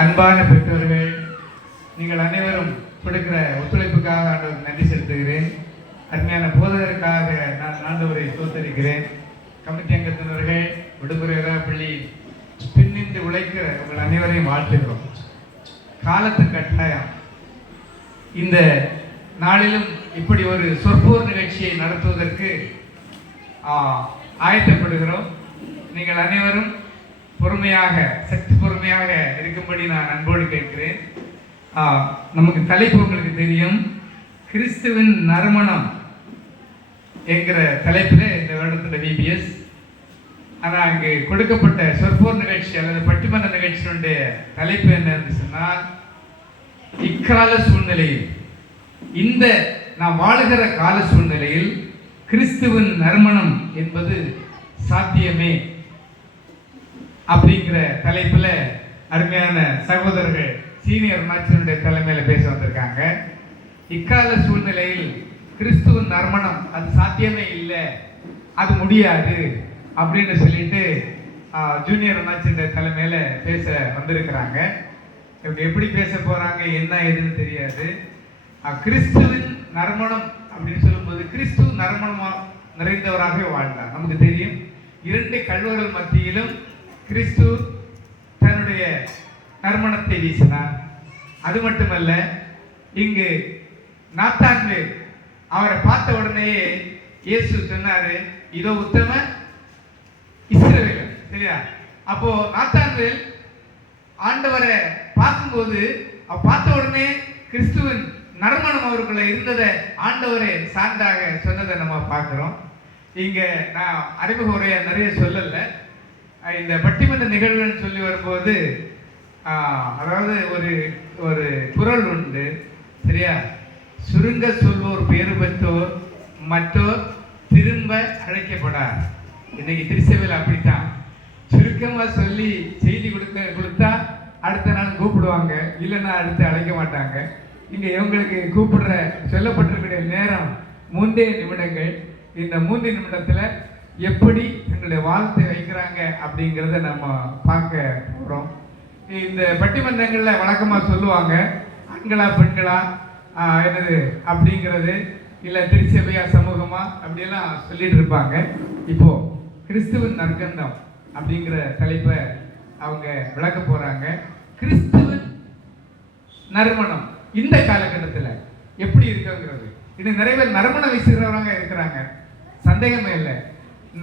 அன்பான பெற்றோர்கள், நீங்கள் அனைவரும் கொடுக்கிற ஒத்துழைப்புக்காக ஆண்டவருக்கு நன்றி செலுத்துகிறேன். அருமையான போதகருக்காக நான் ஆண்டவரை தோத்தரிக்கிறேன். கமிட்டி அங்கத்தினர்கள், விடுமுறை பள்ளி பின்னின்று உழைக்கிற உங்கள் அனைவரையும் வாழ்த்துகிறோம். காலத்து கட்டாயம் இந்த நாளிலும் இப்படி ஒரு சொற்போர் நிகழ்ச்சியை நடத்துவதற்கு ஆயத்தப்படுகிறோம். நீங்கள் அனைவரும் பொறுமையாக, சற்று பொறுமையாக இருக்கும்படி நான் அன்போடு கேட்கிறேன். நமக்கு தலைப்பு உங்களுக்கு தெரியும், கிறிஸ்துவின் நறுமணம் என்கிற தலைப்பில் இந்த வருடத்தோட VBS. ஆனால் அங்கு கொடுக்கப்பட்ட சொற்போர் நிகழ்ச்சி அல்லது பட்டிமன்ற நிகழ்ச்சியினுடைய தலைப்பு என்னன்னு சொன்னால், இக்கால சூழ்நிலையில், இந்த நாம் வாழுகிற கால சூழ்நிலையில் கிறிஸ்துவின் நறுமணம் என்பது சாத்தியமே அப்படிங்கிற தலைப்புல அருமையான சகோதரர்கள் சீனியர் நாச்சினுடைய தலைமையில பேச வந்திருக்காங்க. இக்கால சூழ்நிலையில் கிறிஸ்துவின் நறுமணம் அது சாத்தியமே இல்லை, அது முடியாது அப்படின்னு சொல்லிட்டு ஜூனியர் நாச்சினுடைய தலைமையில பேச வந்திருக்கிறாங்க. இவங்க எப்படி பேச போறாங்க, என்ன ஏதுன்னு தெரியாது. கிறிஸ்துவின் நறுமணம் அப்படின்னு சொல்லும்போது, கிறிஸ்து நறுமணமா நிறைந்தவராகவே வாழ்ந்தார். நமக்கு தெரியும், 2 கள்வர்கள் மத்தியிலும் கிறிஸ்து தன்னுடைய நறுமணத்தை வீசினார். அது மட்டுமல்ல, இங்கு நாத்தான்வேல் அவரை பார்த்த உடனேயே இயேசு சொன்னாரு, இதோ உத்தம இஸ்ரவேலன். சரியா? அப்போ நாத்தான்வேல் ஆண்டவரை பார்க்கும்போது பார்த்த உடனே கிறிஸ்துவின் நறுமணம் அவர்களை இருந்ததை ஆண்டவரை சான்றாக சொன்னதை நம்ம பார்க்கிறோம். இங்க நான் அறிமுக உரையை நிறைய சொல்லல. இந்த பட்டிமன்ற நிகழ்வுன்னு சொல்லி வரும்போது அதாவது ஒரு குறள் உண்டு. சரியா? சுருங்க சொல்வோர் பேறு பெற்றோர், மற்றோர் திரும்ப அழைக்கப்படார். இன்னைக்கு திருச்சபையில் அப்படித்தான். சுருக்கமாக சொல்லி செய்தி கொடுத்தா அடுத்த நாள் கூப்பிடுவாங்க, இல்லைன்னா அடுத்து அழைக்க மாட்டாங்க. இங்கே இவங்களுக்கு சொல்லப்பட்டிருக்கிற நேரம் 3 நிமிடங்கள். இந்த 3 நிமிடத்தில் எப்படி எங்களுடைய வாழ்த்தை வைக்கிறாங்க அப்படிங்கிறத நம்ம பார்க்க போகிறோம். இந்த பட்டிமன்றங்களில் வழக்கமாக சொல்லுவாங்க, ஆண்களா பெண்களா என்னது அப்படிங்கிறது, இல்லை திருச்சபையா சமூகமா அப்படியெல்லாம் சொல்லிட்டு இருப்பாங்க. இப்போ கிறிஸ்துவின் நற்கந்தம் அப்படிங்கிற தலைப்பை அவங்க விளக்க போறாங்க. கிறிஸ்துவின் நறுமணம் இந்த காலகட்டத்தில் எப்படி இருக்குங்கிறது. இன்னும் நிறைய பேர் நறுமணம் வீசுகிறவங்க இருக்கிறாங்க, சந்தேகமே இல்லை.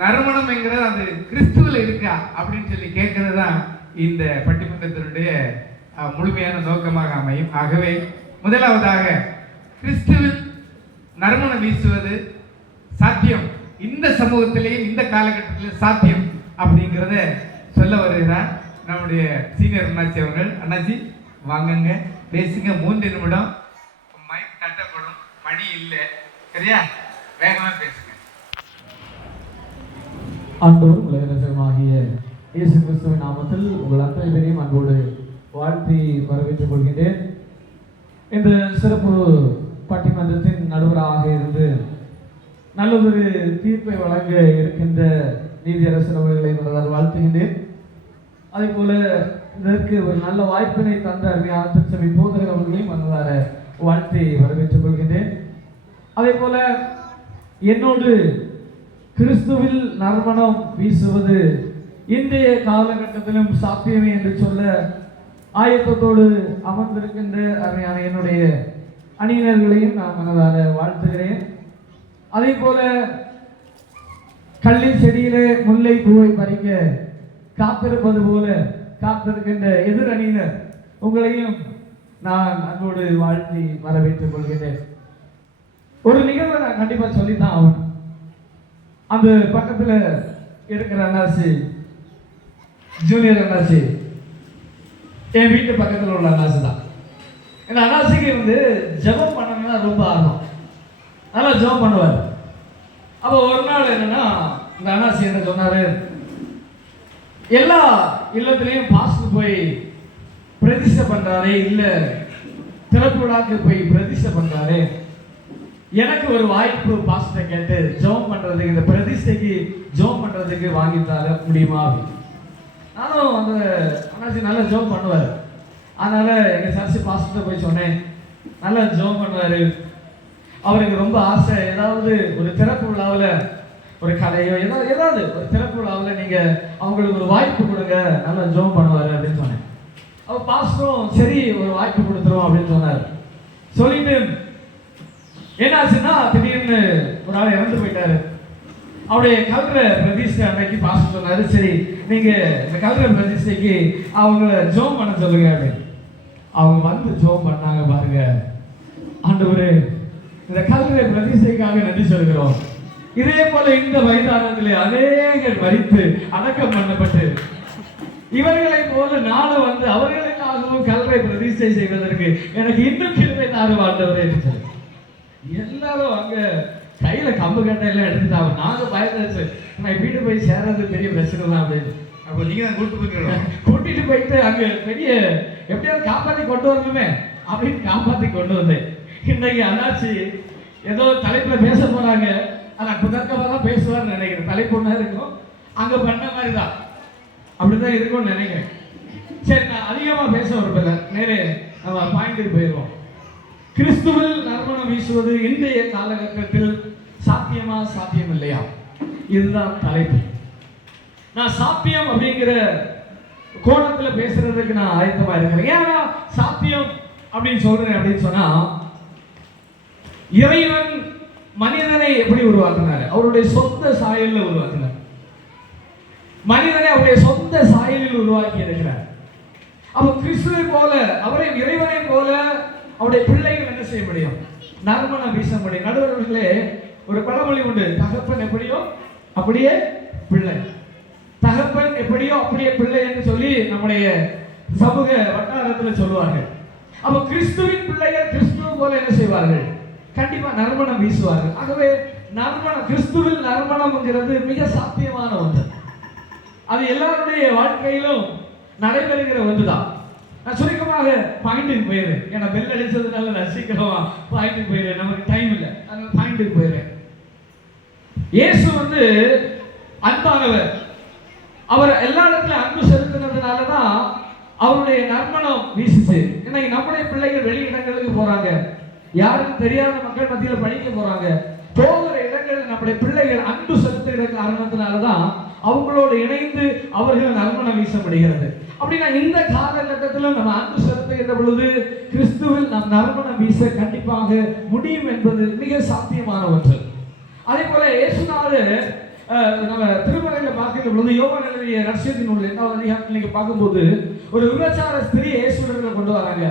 நறுமணம்ங்கிறது அது கிறிஸ்துவில் இருக்கா அப்படின்னு சொல்லி கேட்கறது தான் இந்த பட்டிமன்றத்தினுடைய முழுமையான நோக்கமாக அமையும். ஆகவே முதலாவதாக கிறிஸ்துவின் நறுமணம் வீசுவது சாத்தியம், இந்த சமூகத்திலேயும் இந்த காலகட்டத்திலேயும் சாத்தியம் அப்படிங்கிறத சொல்ல வருகிறார் நம்முடைய சீனியர் அண்ணாச்சி அவர்கள். அண்ணாச்சி வாங்குங்க, பேசுங்க. 3 நிமிடம் மைக் தட்டப்படும், மணி இல்லை. சரியா? வேகமாக பேசுங்க. ஆண்டவர் உலகரசமாகிய இயேசு கிறிஸ்துவின் நாமத்தில் உங்கள் அத்தனை பேரையும் அன்போடு வாழ்த்தி வரவேற்றுக் கொள்கின்றேன். இந்த சிறப்பு பட்டிமன்றத்தின் நடுவராக இருந்து நல்லதொரு தீர்ப்பை வழங்க இருக்கின்ற நீதியரசர் அவர்களை மனதால் வாழ்த்துகின்றேன். அதே போல இதற்கு ஒரு நல்ல வாய்ப்பினை தந்த அருமையான திருச்சபை போதகர் அவர்களையும் மனதார வாழ்த்தி வரவேற்றுக் கொள்கின்றேன். அதே போல என்னோடு கிறிஸ்துவில் நறுமணம் வீசுவது இன்றைய காலகட்டத்திலும் சாத்தியமே என்று சொல்ல ஆயத்தத்தோடு அமர்ந்திருக்கின்ற அருமையான என்னுடைய அணியினர்களையும் நான் மனதார வாழ்த்துகிறேன். அதே போல கள்ளி செடியிலே முல்லை பூவை பறிக்க காத்திருப்பது போல காத்திருக்கின்ற எதிர் அணியினர் உங்களையும் நான் அன்போடு வாழ்த்தி வரவேற்றுக் கொள்கிறேன். ஒரு நிகழ்வை நான் கண்டிப்பா சொல்லித்தான் ஆகணும். அந்த பக்கத்துல இருக்கிற அண்ணாச்சி, ஜூனியர் அண்ணாச்சி, என் வீட்டு பக்கத்தில் உள்ள அண்ணாச்சி தான். இந்த அண்ணாச்சிக்கு ஜெபம் பண்ணணும்னா ரொம்ப ஆர்வம், நல்லா ஜெபம் பண்ணுவார். அப்போ ஒரு நாள் என்னன்னா, இந்த அண்ணாச்சி என்ன சொன்னாரு, எல்லா இல்லத்திலையும் பாஸ்டர் போய் பிரதிஷ்டை பண்றாரு, இல்ல திறப்பு விழாக்கு போய் பிரதிஷ்டை பண்றாரு, எனக்கு ஒரு வாய்ப்பு பாஸ்டர் கேட்டு ஜெபம் பண்றதுக்கு, இந்த பிரதிஷ்டைக்கு ஜெபம் பண்றதுக்கு வாங்கி தர முடியுமா? நானும் அந்த அண்ணாச்சி நல்லா ஜோம் பண்ணுவார். அதனால எங்கள் சர்ச்சு பாஸ்டர்கிட்ட போய் சொன்னேன், நல்லா ஜோம் பண்ணுவார். அவருக்கு ரொம்ப ஆசை, ஏதாவது ஒரு திறப்பு விழாவில் ஒரு கதையோ ஏதாவது ஒரு திறப்பு விழாவில் நீங்கள் அவங்களுக்கு ஒரு வாய்ப்பு கொடுங்க, நல்லா ஜோம் பண்ணுவார் அப்படின்னு சொன்னேன். அவர் பாஸ்டரும் சரி ஒரு வாய்ப்பு கொடுத்துருவோம் அப்படின்னு சொன்னார். சொல்லிட்டு என்னாச்சுன்னா திடீர்னு ஒரு ஆள் இறந்து போயிட்டாரு. அவருடைய கல்ற பிரதிஷ்டை அன்னைக்கு பாஸ்டர் சொன்னாரு, சரி நீங்க இந்த கல்ற பிரதிஷ்டைக்கு அவங்க ஜோம் பண்ண சொல்லுங்க அப்படின்னு. அவங்க வந்து ஜோம் பண்ணாங்க. பாருங்க, ஆண்டவரே இந்த கல்ற பிரதிஷ்டைக்காக நன்றி சொல்கிறோம். இதே போல இந்த மைதானத்திலே அநேகர் மரித்து அடக்கம் பண்ணப்பட்டு இவர்களை போல நானும் வந்து அவர்களுக்காகவும் கல்வை பிரதிஷ்டை செய்வதற்கு எனக்கு இன்னும் கிருபை தாரும் ஆண்டவரே என்று சொல்லி எல்லாரும் அங்க கையில கம்பு கட்டையெல்லாம் எடுத்துட்டாங்க. நாங்க பயந்துச்சு, நான் வீடு போய் சேர்றது பெரிய பிரச்சனை தான் அப்படின்னு. அப்போ நீங்க தான் கூட்டிட்டு போயிட்டு அங்க பெரிய எப்படியாவது காப்பாத்தி கொண்டு வரணுமே அப்படின்னு காப்பாத்தி கொண்டு வந்தேன். இன்னைக்கு அண்ணாச்சி ஏதோ தலைப்புல பேச போறாங்க, ஆனா குதர்க்கமா தான் பேசுவார்னு நினைக்கிறேன். தலைப்பு ஒண்ணா இருக்கும், அங்க பண்ண மாதிரி தான் அப்படிதான் இருக்கும்னு நினைக்கிறேன். சரி, நான் அதிகமா பேச விரும்பல, நேரே நம்ம பாயிண்ட்டுக்கு போயிடுவோம். கிறிஸ்துவில் நறுமணம் வீசுவது இன்றைய காலகட்டத்தில் சாத்தியமா சாத்தியம் இல்லையா? இதுதான் தலைப்பு. நான் சாத்தியம் அப்படிங்கிற கோணத்துல பேசுறதுக்கு நான் ஆயத்தமா இருக்கிறேன். ஏன்னா சாத்தியம் அப்படின்னு சொல்றேன் அப்படின்னு சொன்னா, இறைவன் மனிதனை எப்படி உருவாக்குனாரு? அவருடைய சொந்த சாயல்ல உருவாக்குனார். மனிதனை அவருடைய சொந்த சாயலில் உருவாக்கி இருக்கிறார். அப்ப கிறிஸ்துவை போல, அவரை இறைவனை போல அவருடைய பிள்ளைகள் என்ன செய்ய முடியும்? நறுமணம் வீச முடியும். நடுவர்களே, ஒரு பழமொழி உண்டு, தகப்பன் எப்படியோ அப்படியே பிள்ளை, தகப்பன் எப்படியோ அப்படியே பிள்ளை என்று சொல்லி நம்முடைய சமூக வட்டாரத்தில் சொல்லுவார்கள். அப்ப கிறிஸ்துவின் பிள்ளைகள் கிறிஸ்துவ போல என்ன செய்வார்கள்? கண்டிப்பா நறுமணம் வீசுவார்கள். ஆகவே நறுமணம், கிறிஸ்துவில் நறுமணம்ங்கிறது மிக சாத்தியமான ஒன்று. அது எல்லாருடைய வாழ்க்கையிலும் நடைபெறுகிற ஒன்றுதான். நான் சுருக்கமாக பாயிண்ட்டுக்கு போயிடுறேன், ஏன்னா பெல் அடிச்சதுனால நான் சீக்கிரமா பாயிண்ட்டுக்கு போயிடுறேன், நமக்கு டைம் இல்லை, அதனால பாயிண்ட்டுக்கு போயிடுறேன். இயேசு வந்து அன்பானவர். அவர் எல்லா இடத்துலயும் அன்பு செலுத்தினதுனாலதான் அவருடைய நறுமணம் வீசுச்சு. இன்னைக்கு நம்முடைய பிள்ளைகள் வெளி இடங்களுக்கு போறாங்க, யாருக்கும் தெரியாத மக்கள் மத்தியில படிக்க போறாங்க. போகிற இடங்களில் நம்முடைய பிள்ளைகள் அன்பு செலுத்துகிற காரணத்தினாலதான் அவங்களோடு இணைந்து அவர்கள் நறுமணம் வீச முடிகிறது. அப்படின்னா இந்த காலகட்டத்திலும் நம்ம அன்பு செலுத்துகின்ற பொழுது கிறிஸ்துவில் நம் நறுமணம் வீச கண்டிப்பாக முடியும் என்பது மிக சாத்தியமான ஒன்று. அதே போல இயேசுநாதர் நம்ம திருமலையில பார்க்கின்ற பொழுது யோவான் எழுதிய ரகசியத்தின் நூல் 8வது அதிகாரத்தில் நீங்க பார்க்கும்போது ஒரு விபச்சார ஸ்திரீ இயேசுவிடத்துல கொண்டு வராங்க.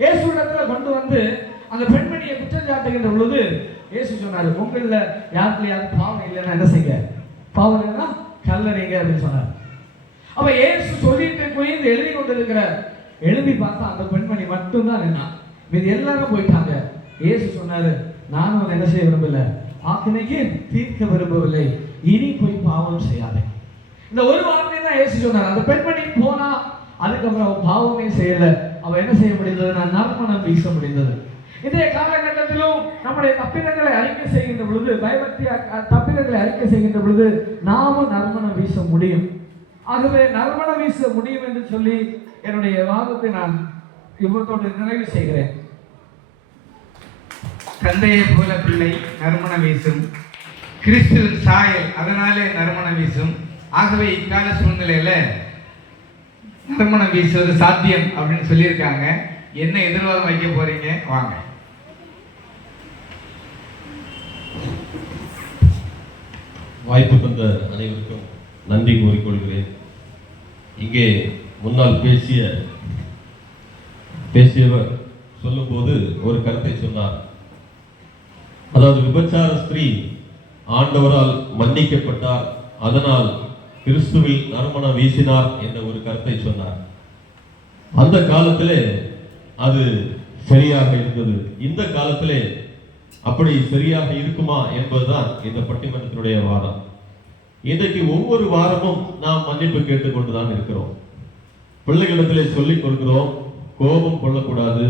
இயேசுவிடத்துல கொண்டு வந்து அந்த பெண்மணியை குற்றம் சாட்டுகின்ற பொழுது இயேசு சொன்னாரு, உங்கள யாருக்கையாவது பாவம் இல்லைன்னா என்ன செய்ய? பாவம் இல்லைன்னா கல்லறைங்க அப்படின்னு சொன்னார். அப்ப இயேசு சொல்லிட்டு போய் இந்த எழுதி கொண்டிருக்கிற எழுதி பார்த்தா அந்த பெண்மணி மட்டும்தான் நின்னா, மீது எல்லாரும் போயிட்டாங்க. இயேசு சொன்னாரு, நானும் என்ன செய்ய விரும்பல, ஆக்கினைக்கு தீர்க்க விரும்பவில்லை, இனி போய் பாவம் செய்யாதே. இந்த ஒரு வார்த்தை தான் இயேசு சொன்னார். அந்த பெண்மணி போனா, அதுக்கப்புறம் அவ பாவமே செய்யல. அவ என்ன செய்ய முடிந்தது? நான் நறுமணம் வீச முடிந்தது. இன்றைய காலகட்டத்திலும் நம்முடைய தப்பிதங்களை அறிக்கை செய்கின்ற பொழுது, பயபக்தி தப்பிதங்களை அறிக்கை செய்கின்ற பொழுது நாமும் நறுமணம் வீச முடியும். ஆகவே நறுமணம் வீச முடியும் என்று சொல்லி என்னுடைய வாதத்தை நான் இவ்வளத்தோடு நிறைவு செய்கிறேன். தந்தையை போல பிள்ளை நறுமணம் வீசும், கிறிஸ்துவின் சாயல் அதனாலே நறுமணம் வீசும். ஆகவே இக்கால சூழ்நிலையில நறுமணம் வீசுவது சாத்தியம் அப்படின்னு சொல்லியிருக்காங்க. என்ன எதிர்வாதம் வைக்க போறீங்க? வாங்க. வாய்ப்பு தந்த அனைவருக்கும் நன்றி கூறிக்கொள்கிறேன். இங்கே முன்னால் பேசியவர் சொல்லும்போது ஒரு கருத்தை சொன்னார். அதாவது விபச்சார ஸ்திரீ ஆண்டவரால் மன்னிக்கப்பட்டார், அதனால் கிறிஸ்துவில் நறுமணம் வீசினார் என்ற ஒரு கருத்தை சொன்னார். அந்த காலத்திலே அது சரியாக இருந்தது. இந்த காலத்திலே அப்படி சரியாக இருக்குமா என்பதுதான் இந்த பட்டிமன்றத்தினுடைய வாதம். இன்றைக்கு ஒவ்வொரு வாரமும் நாம் மன்னிப்பு கேட்டுக்கொண்டுதான் இருக்கிறோம். பிள்ளைகளிடத்திலே சொல்லிக் கொடுக்கிறோம், கோபம் கொள்ளக்கூடாது,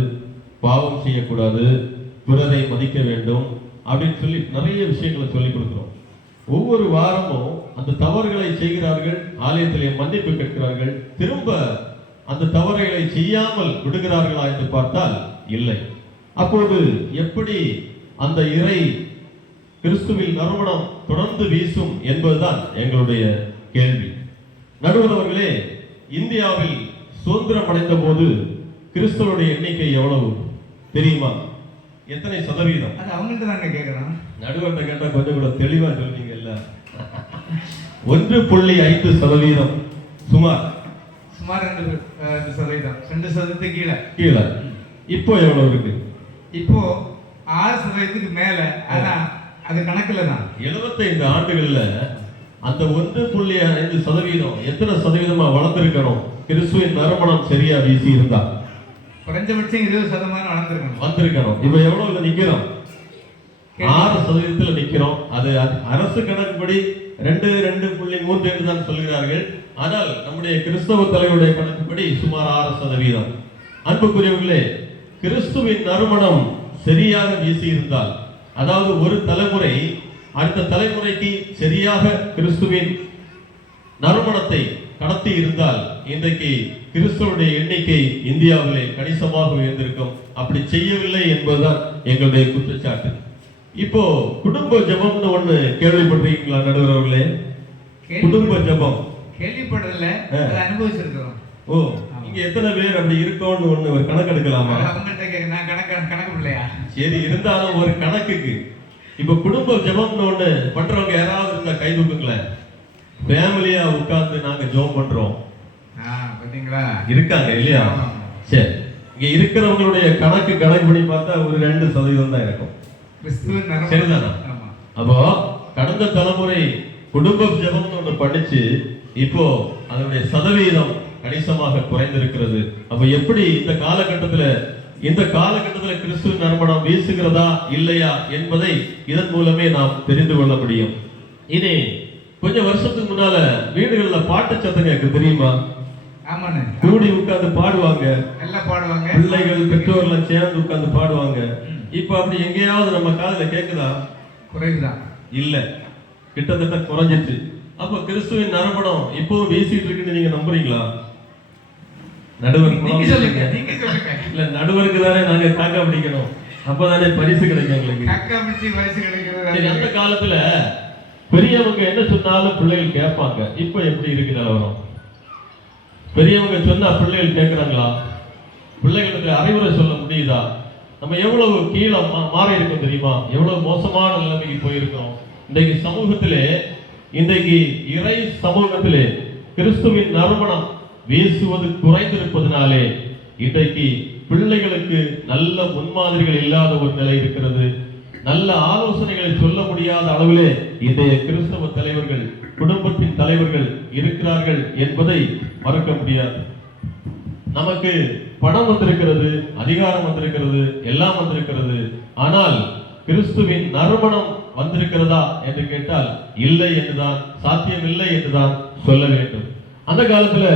பாவம் செய்யக்கூடாது, பிறரை மதிக்க வேண்டும் அப்படின்னு சொல்லி நிறைய விஷயங்களை சொல்லிக் கொடுக்கிறோம். ஒவ்வொரு வாரமும் அந்த தவறுகளை செய்கிறார்கள், ஆலயத்திலே மன்னிப்பு கேட்கிறார்கள், திரும்ப அந்த தவறுகளை செய்யாமல் விடுகிறார்களா என்று பார்த்தால் இல்லை. அப்போது எப்படி அந்த இறை கிறிஸ்துவில் நறுமணம் தொடர்ந்து வீசும் என்பதுதான் எங்களுடைய கேள்வி. நடுவர் அவர்களே, இந்தியாவில் சுதந்திரம் அடைந்த போது கிறிஸ்தவருடைய எண்ணிக்கை எவ்வளவு தெரியுமா? எத்தனை சதவீதம்? அது அவங்கள்ட்ட தாங்க கேட்கணும். நடுவர்கிட்ட கேட்டா கொஞ்சம் கூட தெளிவா சொல்றீங்கல்ல. 1.5% சுமார். சுமார் 2%. 2% கீழே. இப்போ எவ்வளவு இருக்கு? இப்போ 6% மேல. அதான் அது கணக்குல தான். 75 ஆண்டுகள்ல அந்த 1.5% எத்தனை சதவீதமா வளர்ந்திருக்கணும்? கிறிஸ்துவின் நறுமணம் சரியா வீசி இருந்தா குறைஞ்சபட்சம் 20% வந்திருக்கணும். இப்ப எவ்வளவு நிக்கிறோம்? 6% நிக்கிறோம். அது அரசு கணக்குப்படி 2.3 என்று தான் சொல்கிறார்கள். ஆனால் நம்முடைய கிறிஸ்தவ தலைவருடைய கணக்குப்படி சுமார் 6%. அன்புக்குரியவர்களே, கிறிஸ்துவின் நறுமணம் சரியாக வீசி இருந்தால், அதாவது ஒரு தலைமுறை அடுத்த தலைமுறைக்கு சரியாக கிறிஸ்துவின் நறுமணத்தை கடத்தி இருந்தால் இன்றைக்கு கிறிஸ்தவருடைய எண்ணிக்கை இந்தியாவிலே கணிசமாக உயர்ந்திருக்கும். அப்படி செய்யவில்லை என்பதுதான் எங்களுடைய குற்றச்சாட்டு. இப்போ குடும்ப ஜெபம்னு ஒண்ணு கேள்விப்பட்டிருக்கீங்களா நடுவர் அவர்களே? குடும்ப ஜெபம் கேள்விப்பட்டதில்ல, அதை அனுபவிச்சிருக்கிறோம். ஓ, இங்க எத்தனை பேர் அப்படி இருக்கோம்னு ஒண்ணு ஒரு கணக்கு எடுக்கலாமா? நான் கணக்கு இல்லையா? சரி, இருந்தாலும் ஒரு கணக்குக்கு இப்ப குடும்ப ஜெபம்னு ஒண்ணு பண்றவங்க யாராவது இருந்தா கை தூக்குங்களேன். ஃபேமிலியா உட்கார்ந்து நாங்க ஜெபம் பண்றோம். பாத்தீங்களா? இருக்காங்க இல்லையா? சரி, இங்க இருக்கிறவங்களுடைய கணக்கு பண்ணி பார்த்தா ஒரு 2% தான் இருக்கும். சரிதானா? அப்போ கடந்த தலைமுறை குடும்ப ஜெபம்னு ஒண்ணு படிச்சு இப்போ அதனுடைய சதவீதம் கணிசமாக குறைந்திருக்கிறது. அப்ப எப்படி இந்த காலகட்டத்தில் கிறிஸ்துவின் நறுமணம் வீசுகிறதா இல்லையா என்பதை இதன் மூலமே நாம் தெரிந்து கொள்ள முடியும். இனி கொஞ்சம் வருஷத்துக்கு முன்னால வீடுகள்ல பாட்டு சத்தம் கேட்க தெரியுமா? கூடி உட்கார்ந்து பாடுவாங்க, பிள்ளைகள் பெற்றோர்லாம் சேர்ந்து உட்கார்ந்து பாடுவாங்க. இப்ப அப்படி எங்கேயாவது நம்ம காதுல கேக்குதா? குறைவுதான். இல்ல, கிட்டத்தட்ட குறைஞ்சிட்டு. அப்ப கிறிஸ்துவின் நறுமணம் இப்போ வீசிட்டு இருக்குன்னு நீங்க நம்புறீங்களா? நடுவருக்கு இல்ல, நடுவருக்கு தானே நாங்க காக்கா பிடிக்கணும், அப்பதானே பரிசு கிடைக்கும் எங்களுக்கு. அந்த காலத்துல பெரியவங்க என்ன சொன்னாலும் பிள்ளைகள் கேட்பாங்க. இப்ப எப்படி இருக்கு நிலவரம்? பெரியவங்க சொன்னா பிள்ளைகள் கேட்கிறாங்களா? பிள்ளைகளுக்கு அறிவுரை சொல்ல முடியுதா? நம்ம எவ்வளவு கீழே மாறி இருக்கோம் தெரியுமா? எவ்வளவு மோசமான நிலைமைக்கு போயிருக்கிறோம். இன்றைக்கு சமூகத்திலே, இன்றைக்கு இறை சமூகத்திலே கிறிஸ்துவின் நறுமணம் வீசுவது குறைந்திருப்பதனாலே இன்றைக்கு பிள்ளைகளுக்கு நல்ல முன்மாதிரிகள் இல்லாத ஒரு நிலை இருக்கிறது. நல்ல ஆலோசனைகளை சொல்ல முடியாத அளவிலே இன்றைய கிறிஸ்தவ தலைவர்கள், குடும்பத்தின் தலைவர்கள் இருக்கிறார்கள் என்பதை மறக்க முடியாது. நமக்கு பணம் வந்திருக்கிறது, அதிகாரம் வந்திருக்கிறது, எல்லாம் வந்திருக்கிறது. ஆனால் கிறிஸ்துவின் நறுமணம் வந்திருக்கிறதா என்று கேட்டால் இல்லை என்றுதான், சாத்தியம் இல்லை என்றுதான் சொல்ல வேண்டும். அந்த காலத்துல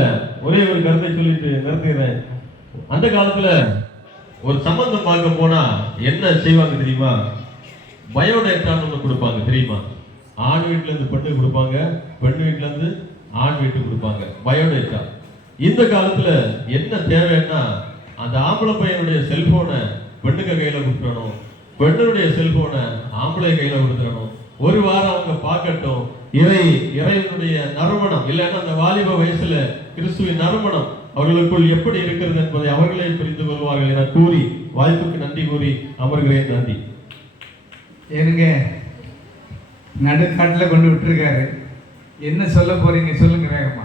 ஒரே ஒரு கருத்தை சொல்லிட்டு நிறுத்துகிறேன். அந்த காலத்துல ஒரு சம்பந்தம் பார்க்க போனா என்ன செய்வாங்க தெரியுமா? பயோடேட்டான்னு ஒண்ணு கொடுப்பாங்க தெரியுமா? ஆண் வீட்டுல இருந்து பெண்ணு கொடுப்பாங்க, பெண் வீட்டுல இருந்து ஆண் வீட்டுக்கு கொடுப்பாங்க, பயோடேட்டா. இந்த காலத்துல என்ன தேவைன்னா, அந்த ஆம்பளை பையனுடைய செல்போனை பெண்ணுக்கு கையில கொடுத்துடணும், பெண்ணுடைய செல்போனை ஆம்பளை கையில கொடுத்துடணும். ஒரு வாரம் அவங்க பார்க்கட்டும் இறைவனுடைய நறுமணம், இல்லைன்னா அந்த வாலிப வயசுல கிறிஸ்துவின் நறுமணம் அவர்களுக்குள் எப்படி இருக்கிறது என்பதை அவர்களே புரிந்து கொள்வார்கள் என கூறி வாய்ப்புக்கு நன்றி கூறி அமர்கிறேன். நன்றி. ஏனுங்க, நடுக்காட்டில் கொண்டு விட்டுருக்காரு. என்ன சொல்ல போறீங்க சொல்லுங்க வேகமா.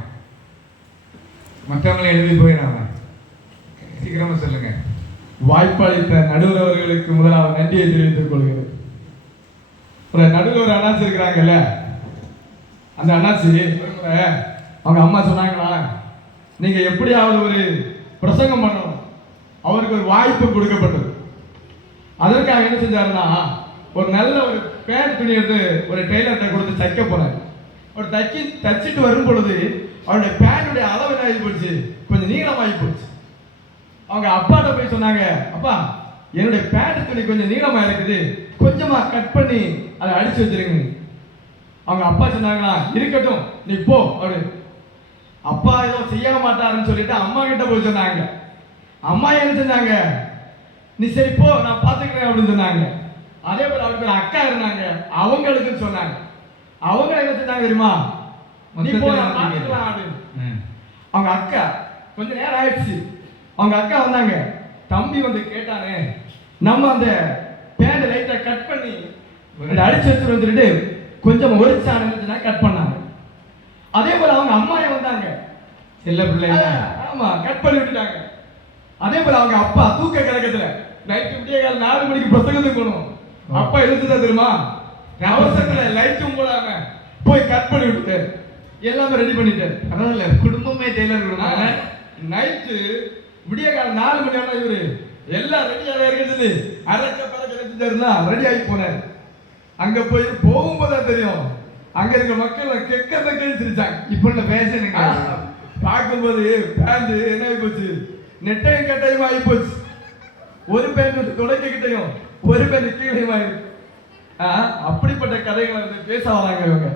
மற்றவங்களை எழுதி போயிடாம சீக்கிரமா சொல்லுங்க. வாய்ப்பளித்த நடுவர் அவர்களுக்கு முதலாவது நன்றியை தெரிவித்துக் கொள்கிறேன். ஒரு நடுவர் அண்ணாச்சி இருக்கிறாங்கல்ல, அந்த அண்ணாச்சி அவங்க அம்மா சொன்னாங்களா, நீங்க எப்படியாவது ஒரு பிரசங்கம் பண்ணணும். அவருக்கு ஒரு வாய்ப்பு கொடுக்கப்பட்டது. அதற்காக என்ன செஞ்சாருன்னா, ஒரு நல்ல ஒரு பேண்ட் துணி எடுத்து ஒரு டெய்லர்கிட்ட கொடுத்து தைக்க போறாரு. ஒரு தச்சிட்டு வரும் பொழுது அவருடைய பேண்டுடைய அளவு என்ன ஆகி போச்சு, கொஞ்சம் நீளமாகி போச்சு. அவங்க அப்பாட்ட போய் சொன்னாங்க, அப்பா என்னுடைய பேண்ட் துணி கொஞ்சம் நீளமா இருக்குது, கொஞ்சமா கட் பண்ணி அதை அடிச்சு வச்சிருங்க. அவங்க அப்பா சொன்னாங்களா, இருக்கட்டும் நீ போ அப்படி. அப்பா ஏதோ செய்ய மாட்டாருன்னு சொல்லிட்டு அம்மா கிட்ட போய் சொன்னாங்க. அம்மா என்ன செஞ்சாங்க, நீ சரி போ நான் பாத்துக்கிறேன் அப்படின்னு சொன்னாங்க. அதே போல அவருக்கு ஒரு அக்கா இருந்தாங்க, அவங்களுக்கு சொன்னாங்க. அவங்க என்ன செஞ்சாங்க தெரியுமா, நீ போ நான் பாத்துக்கலாம் அப்படின்னு. அவங்க அக்கா கொஞ்ச நேரம் ஆயிடுச்சு, அவங்க அக்கா வந்தாங்க. தம்பி வந்து கேட்டானே, நம்ம அந்த பேண்ட் லைட்டை கட் பண்ணி அடிச்சு வச்சுட்டு வந்துட்டு கொஞ்சம் ஒரிச்சானு கட் பண்ணாங்க. அதே போல அவங்க அம்மாயே வந்தாங்க, செல்ல பிள்ளைங்க. ஆமா கட் பண்ணி விட்டுட்டாங்க. அதே போல அவங்க அப்பா தூக்க கலக்கத்துல நைட்டு விடிய கால 4 மணிக்கு பிரசங்கத்துக்கு போகணும். அப்பா எழுதுதா தெரியுமா, அவசரத்துல லைட்டும் போடாம போய் கட் பண்ணி விட்டு எல்லாமே ரெடி பண்ணிட்டு, பரவாயில்ல குடும்பமே டெய்லர் கொடுத்தாங்க. நைட்டு விடிய கால 4 மணி ஆனா இவரு எல்லாம் ரெடியாக இருக்குது. அரைக்க பறக்க ரெடிச்சிட்டாருன்னா ரெடி ஆகி போனாரு. அங்க போய் போகும்போது தெரியும், அங்க இருக்க மக்கள் கெக்க சிரிச்சாங்க. இப்ப உள்ள பேசணுங்க பார்க்கும்போது பேண்ட் என்ன ஆகி போச்சு, நெட்டையும் கட்டையும் ஆகி போச்சு. ஒரு பேண்ட் துடைக்கிட்டையும் ஒரு பேண்ட் கீழையும் ஆயிருக்கு. அப்படிப்பட்ட கதைகளை வந்து பேச வராங்க இவங்க.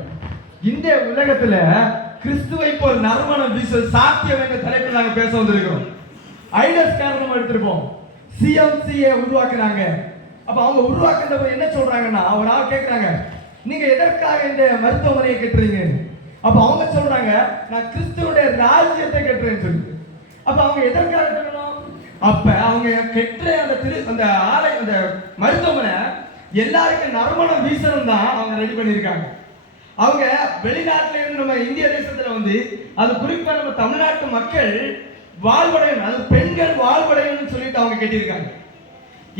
இந்த உலகத்துல கிறிஸ்துவை போல் நறுமணம் வீசல் சாத்தியம் என்ற தலைப்பில் நாங்க பேச வந்திருக்கிறோம். ஐடஸ் காரணம் எடுத்திருப்போம். சிஎம்சியை உருவாக்குறாங்க. அப்ப அவங்க உருவாக்குறப்ப என்ன சொல்றாங்கன்னா, ஒரு ஆள் கேட்கிறாங்க, நீங்க எதற்காக இந்த மருத்துவமனையை கட்டுறீங்க? அப்ப அவங்க சொல்றாங்க, நான் கிறிஸ்துவோட ராஜ்யத்தை கட்டுறேன்னு சொல்லி. அப்ப அவங்க எதற்காக கட்டணும்? அப்ப அவங்க கெட்ட அந்த ஆலை அந்த மருத்துவமனை எல்லாருக்கும் நறுமணம் வீசணும் தான் அவங்க ரெடி பண்ணியிருக்காங்க. அவங்க வெளிநாட்டுல இருந்து நம்ம இந்திய தேசத்துல வந்து அது குறிப்பா நம்ம தமிழ்நாட்டு மக்கள் வாழ்வடையணும், அது பெண்கள் வாழ்வடையணும்னு சொல்லிட்டு அவங்க கேட்டிருக்காங்க.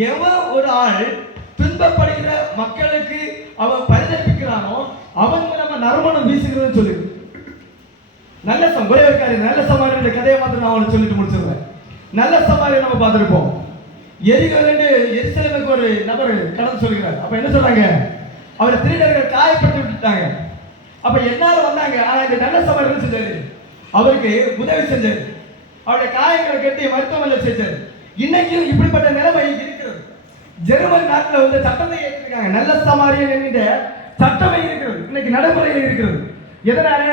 எவன் ஒரு ஆள் துன்பப்படுகிற மக்களுக்கு அவன் பரிதவிக்கிறானோ அவன் நம்ம நறுமணம் வீசுகிறதுன்னு சொல்லி நல்ல ஒரே ஒரு காரியம், நல்ல சமாரியனுடைய கதையை மாத்திரம் நான் அவனை சொல்லிட்டு முடிச்சிருவேன். நல்ல சமாரியை நம்ம பார்த்துருப்போம். எருசலேமுக்கு ஒரு நபர் கடந்து சொல்கிறார். அப்ப என்ன சொல்றாங்க, அவரை திருடர்கள் காயப்பட்டு விட்டுட்டாங்க. அப்ப என்னால வந்தாங்க, ஆனா இந்த நல்ல சமாரியன் செஞ்சாரு, அவருக்கு உதவி செஞ்சாரு, அவருடைய காயங்களை கட்டி மருத்துவமனையில் செஞ்சாரு. இன்னைக்கும் இப்படிப்பட்ட நிலைமை இருக்கிறது. ஜெர்மன் நாட்டில் வந்து சட்டத்தை ஏற்றிருக்காங்க, நல்ல சமாரியன் என்கிற சட்டமே இருக்கிறது, இன்னைக்கு நடைமுறையில் இருக்கிறது. எதனால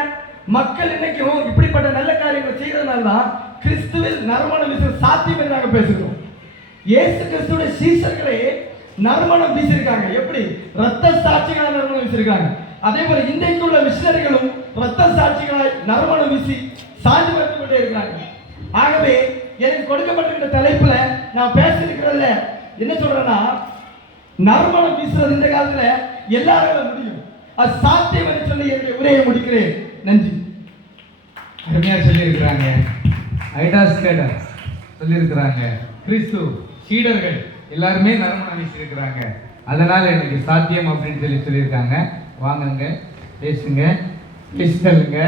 மக்கள் இன்னைக்கும் இப்படிப்பட்ட நல்ல காரியங்களை செய்யறதுனால தான் கிறிஸ்துவில் நறுமணம் வீசும் சாத்தியம் என்று நாங்கள் பேசுகிறோம். இயேசு கிறிஸ்துவோட சீசர்களே நறுமணம் வீசியிருக்காங்க. எப்படி? ரத்த சாட்சிகளாக நறுமணம் வீசியிருக்காங்க. அதே போல இன்றைக்கு உள்ள மிஷனரிகளும் ரத்த சாட்சிகளாய் நறுமணம் வீசி சாட்சி பெற்றுக் கொண்டே இருக்கிறாங்க. ஆகவே எனக்கு கொடுக்கப்பட்டிருக்கிற தலைப்புல நான் பேசியிருக்கிறதுல என்ன சொல்றேன்னா, நறுமணம் வீசுறது இந்த காலத்துல எல்லாராலும் முடியும், அது சாத்தியம் என்று சொல்லி என்னுடைய உரையை முடிக்கிறேன். நன்றி. அருமையா சொல்லியிருக்கிறாங்க. ஐடாஸ் கேடர் சொல்லியிருக்கிறாங்க. கிறிஸ்து சீடர்கள் எல்லாருமே நறுமணம் வீசியிருக்கிறாங்க. அதனால எனக்கு சாத்தியம் அப்படின்னு சொல்லியிருக்காங்க. வாங்குங்க, பேசுங்க, பேசுங்க.